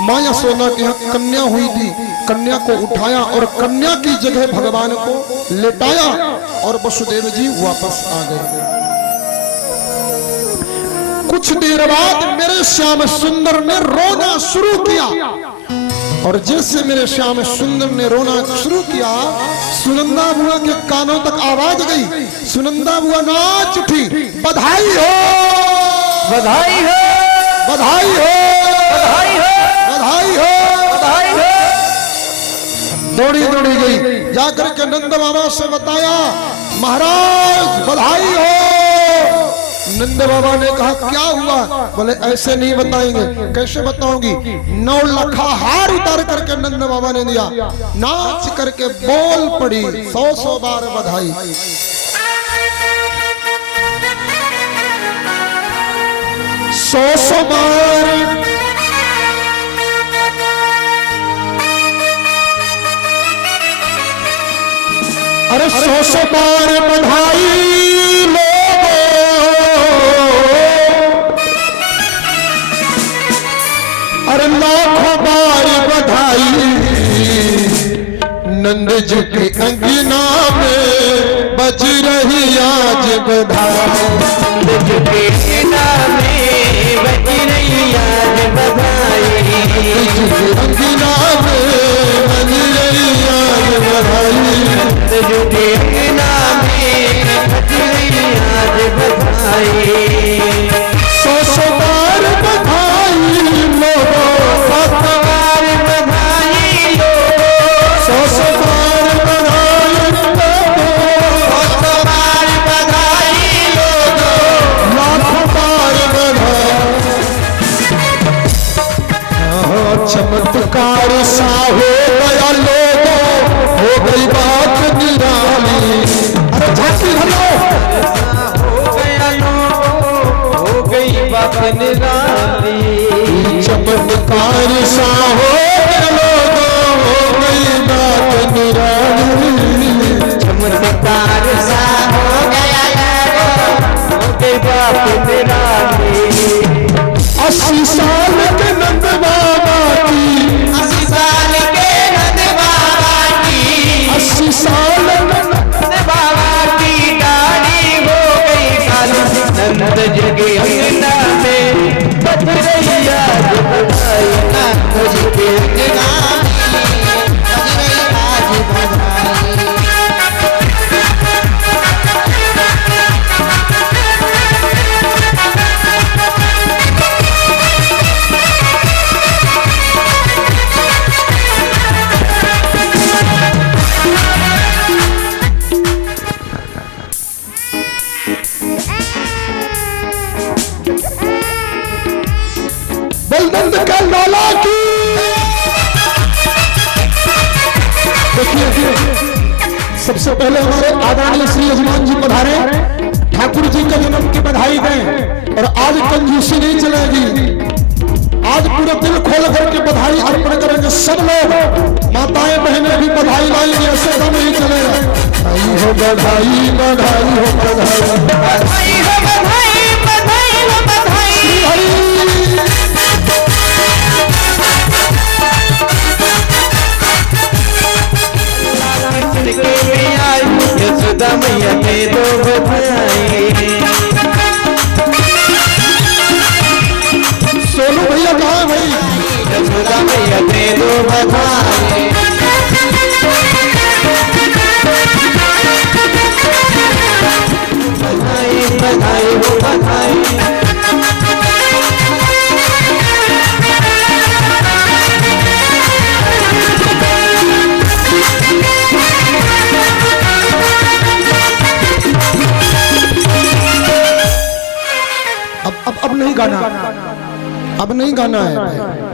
मां यशोदा के यहाँ कन्या हुई थी, कन्या को उठाया और कन्या की जगह भगवान को लेटाया और वसुदेव जी वापस आ गए। कुछ देर बाद मेरे श्याम सुंदर ने रोना शुरू किया और जैसे मेरे श्याम सुंदर ने रोना शुरू किया, सुनंदा बुआ के कानों तक आवाज गई। सुनंदा बुआ नाच उठी, बधाई हो, बधाई हो, बधाई हो, बधाई हो, बधाई हो, बधाई हो। दौड़ी दौड़ी गई, जाकर के नंद बाबा से बताया, महाराज बधाई हो। नंद बाबा ने कहा क्या हुआ? बोले ऐसे नहीं बताएंगे। कैसे बताऊंगी? 9 लखा हार उतार करके नंद बाबा ने दिया, नाच करके बोल पड़ी 100 बार बधाई। सौ बार अरे 100 बार बधाई अरे लाखों बार बधाई। नंद जी के अंगना में बज रही आज बधाई, नंद जी के अंगना में बज रही आज बधाई, नंद जी के अंगना में बज रही आज बधाई, नंद जी के अंगना में बज रही आज बधाई। 100 बार बधाई लोगो, 100 बार बधाई लोगो, 100 बार बधाई लोगो, 100 बार बधाई लोगो, लाखों बार बधाई। चमत्कार सा हो गया लोगो, हो गई बात निराली। अरे झांकी भलो, हो गया लोगों, हो गई बात निराली। चमत्कार सा हो गया लोगो, हो गई बात निराली। चमत्कार सा हो गया लोगों, हो गई बात निराली। 80 साल के नंद बाबा की, 80 साल के नंद बाबा की, 80 साल नंद बाबा की दाढ़ी हो गई काली। नंद जी के अंगना में बज रही आज बधाई, नंद जी के अंगना में बज रही आज बधाई। बलवंत का लाला की। देखिए सबसे पहले हमारे आदरणीय श्री यजमान जी पधारे, ठाकुर जी का जन्म की बधाई दें। और आज कंजूसी नहीं चलेगी, आज पूरे दिल खोल करके बधाई अर्पण करेंगे सब लोग। माताएं बहनें भी बधाई लाएंगे, ऐसे तो नहीं चलेगा। बधाई हो बधाई, बधाई हो बधाई, बधाई हो बधाई, बधाई हो बधाई। यशोदा मैया के दो बधाई। सोनू भैया कहाँ है भाई? यशोदा मैया के दो बधाई। बधाई बधाई हो बधाई। अब नहीं गाना, अब नहीं गाना है भाई।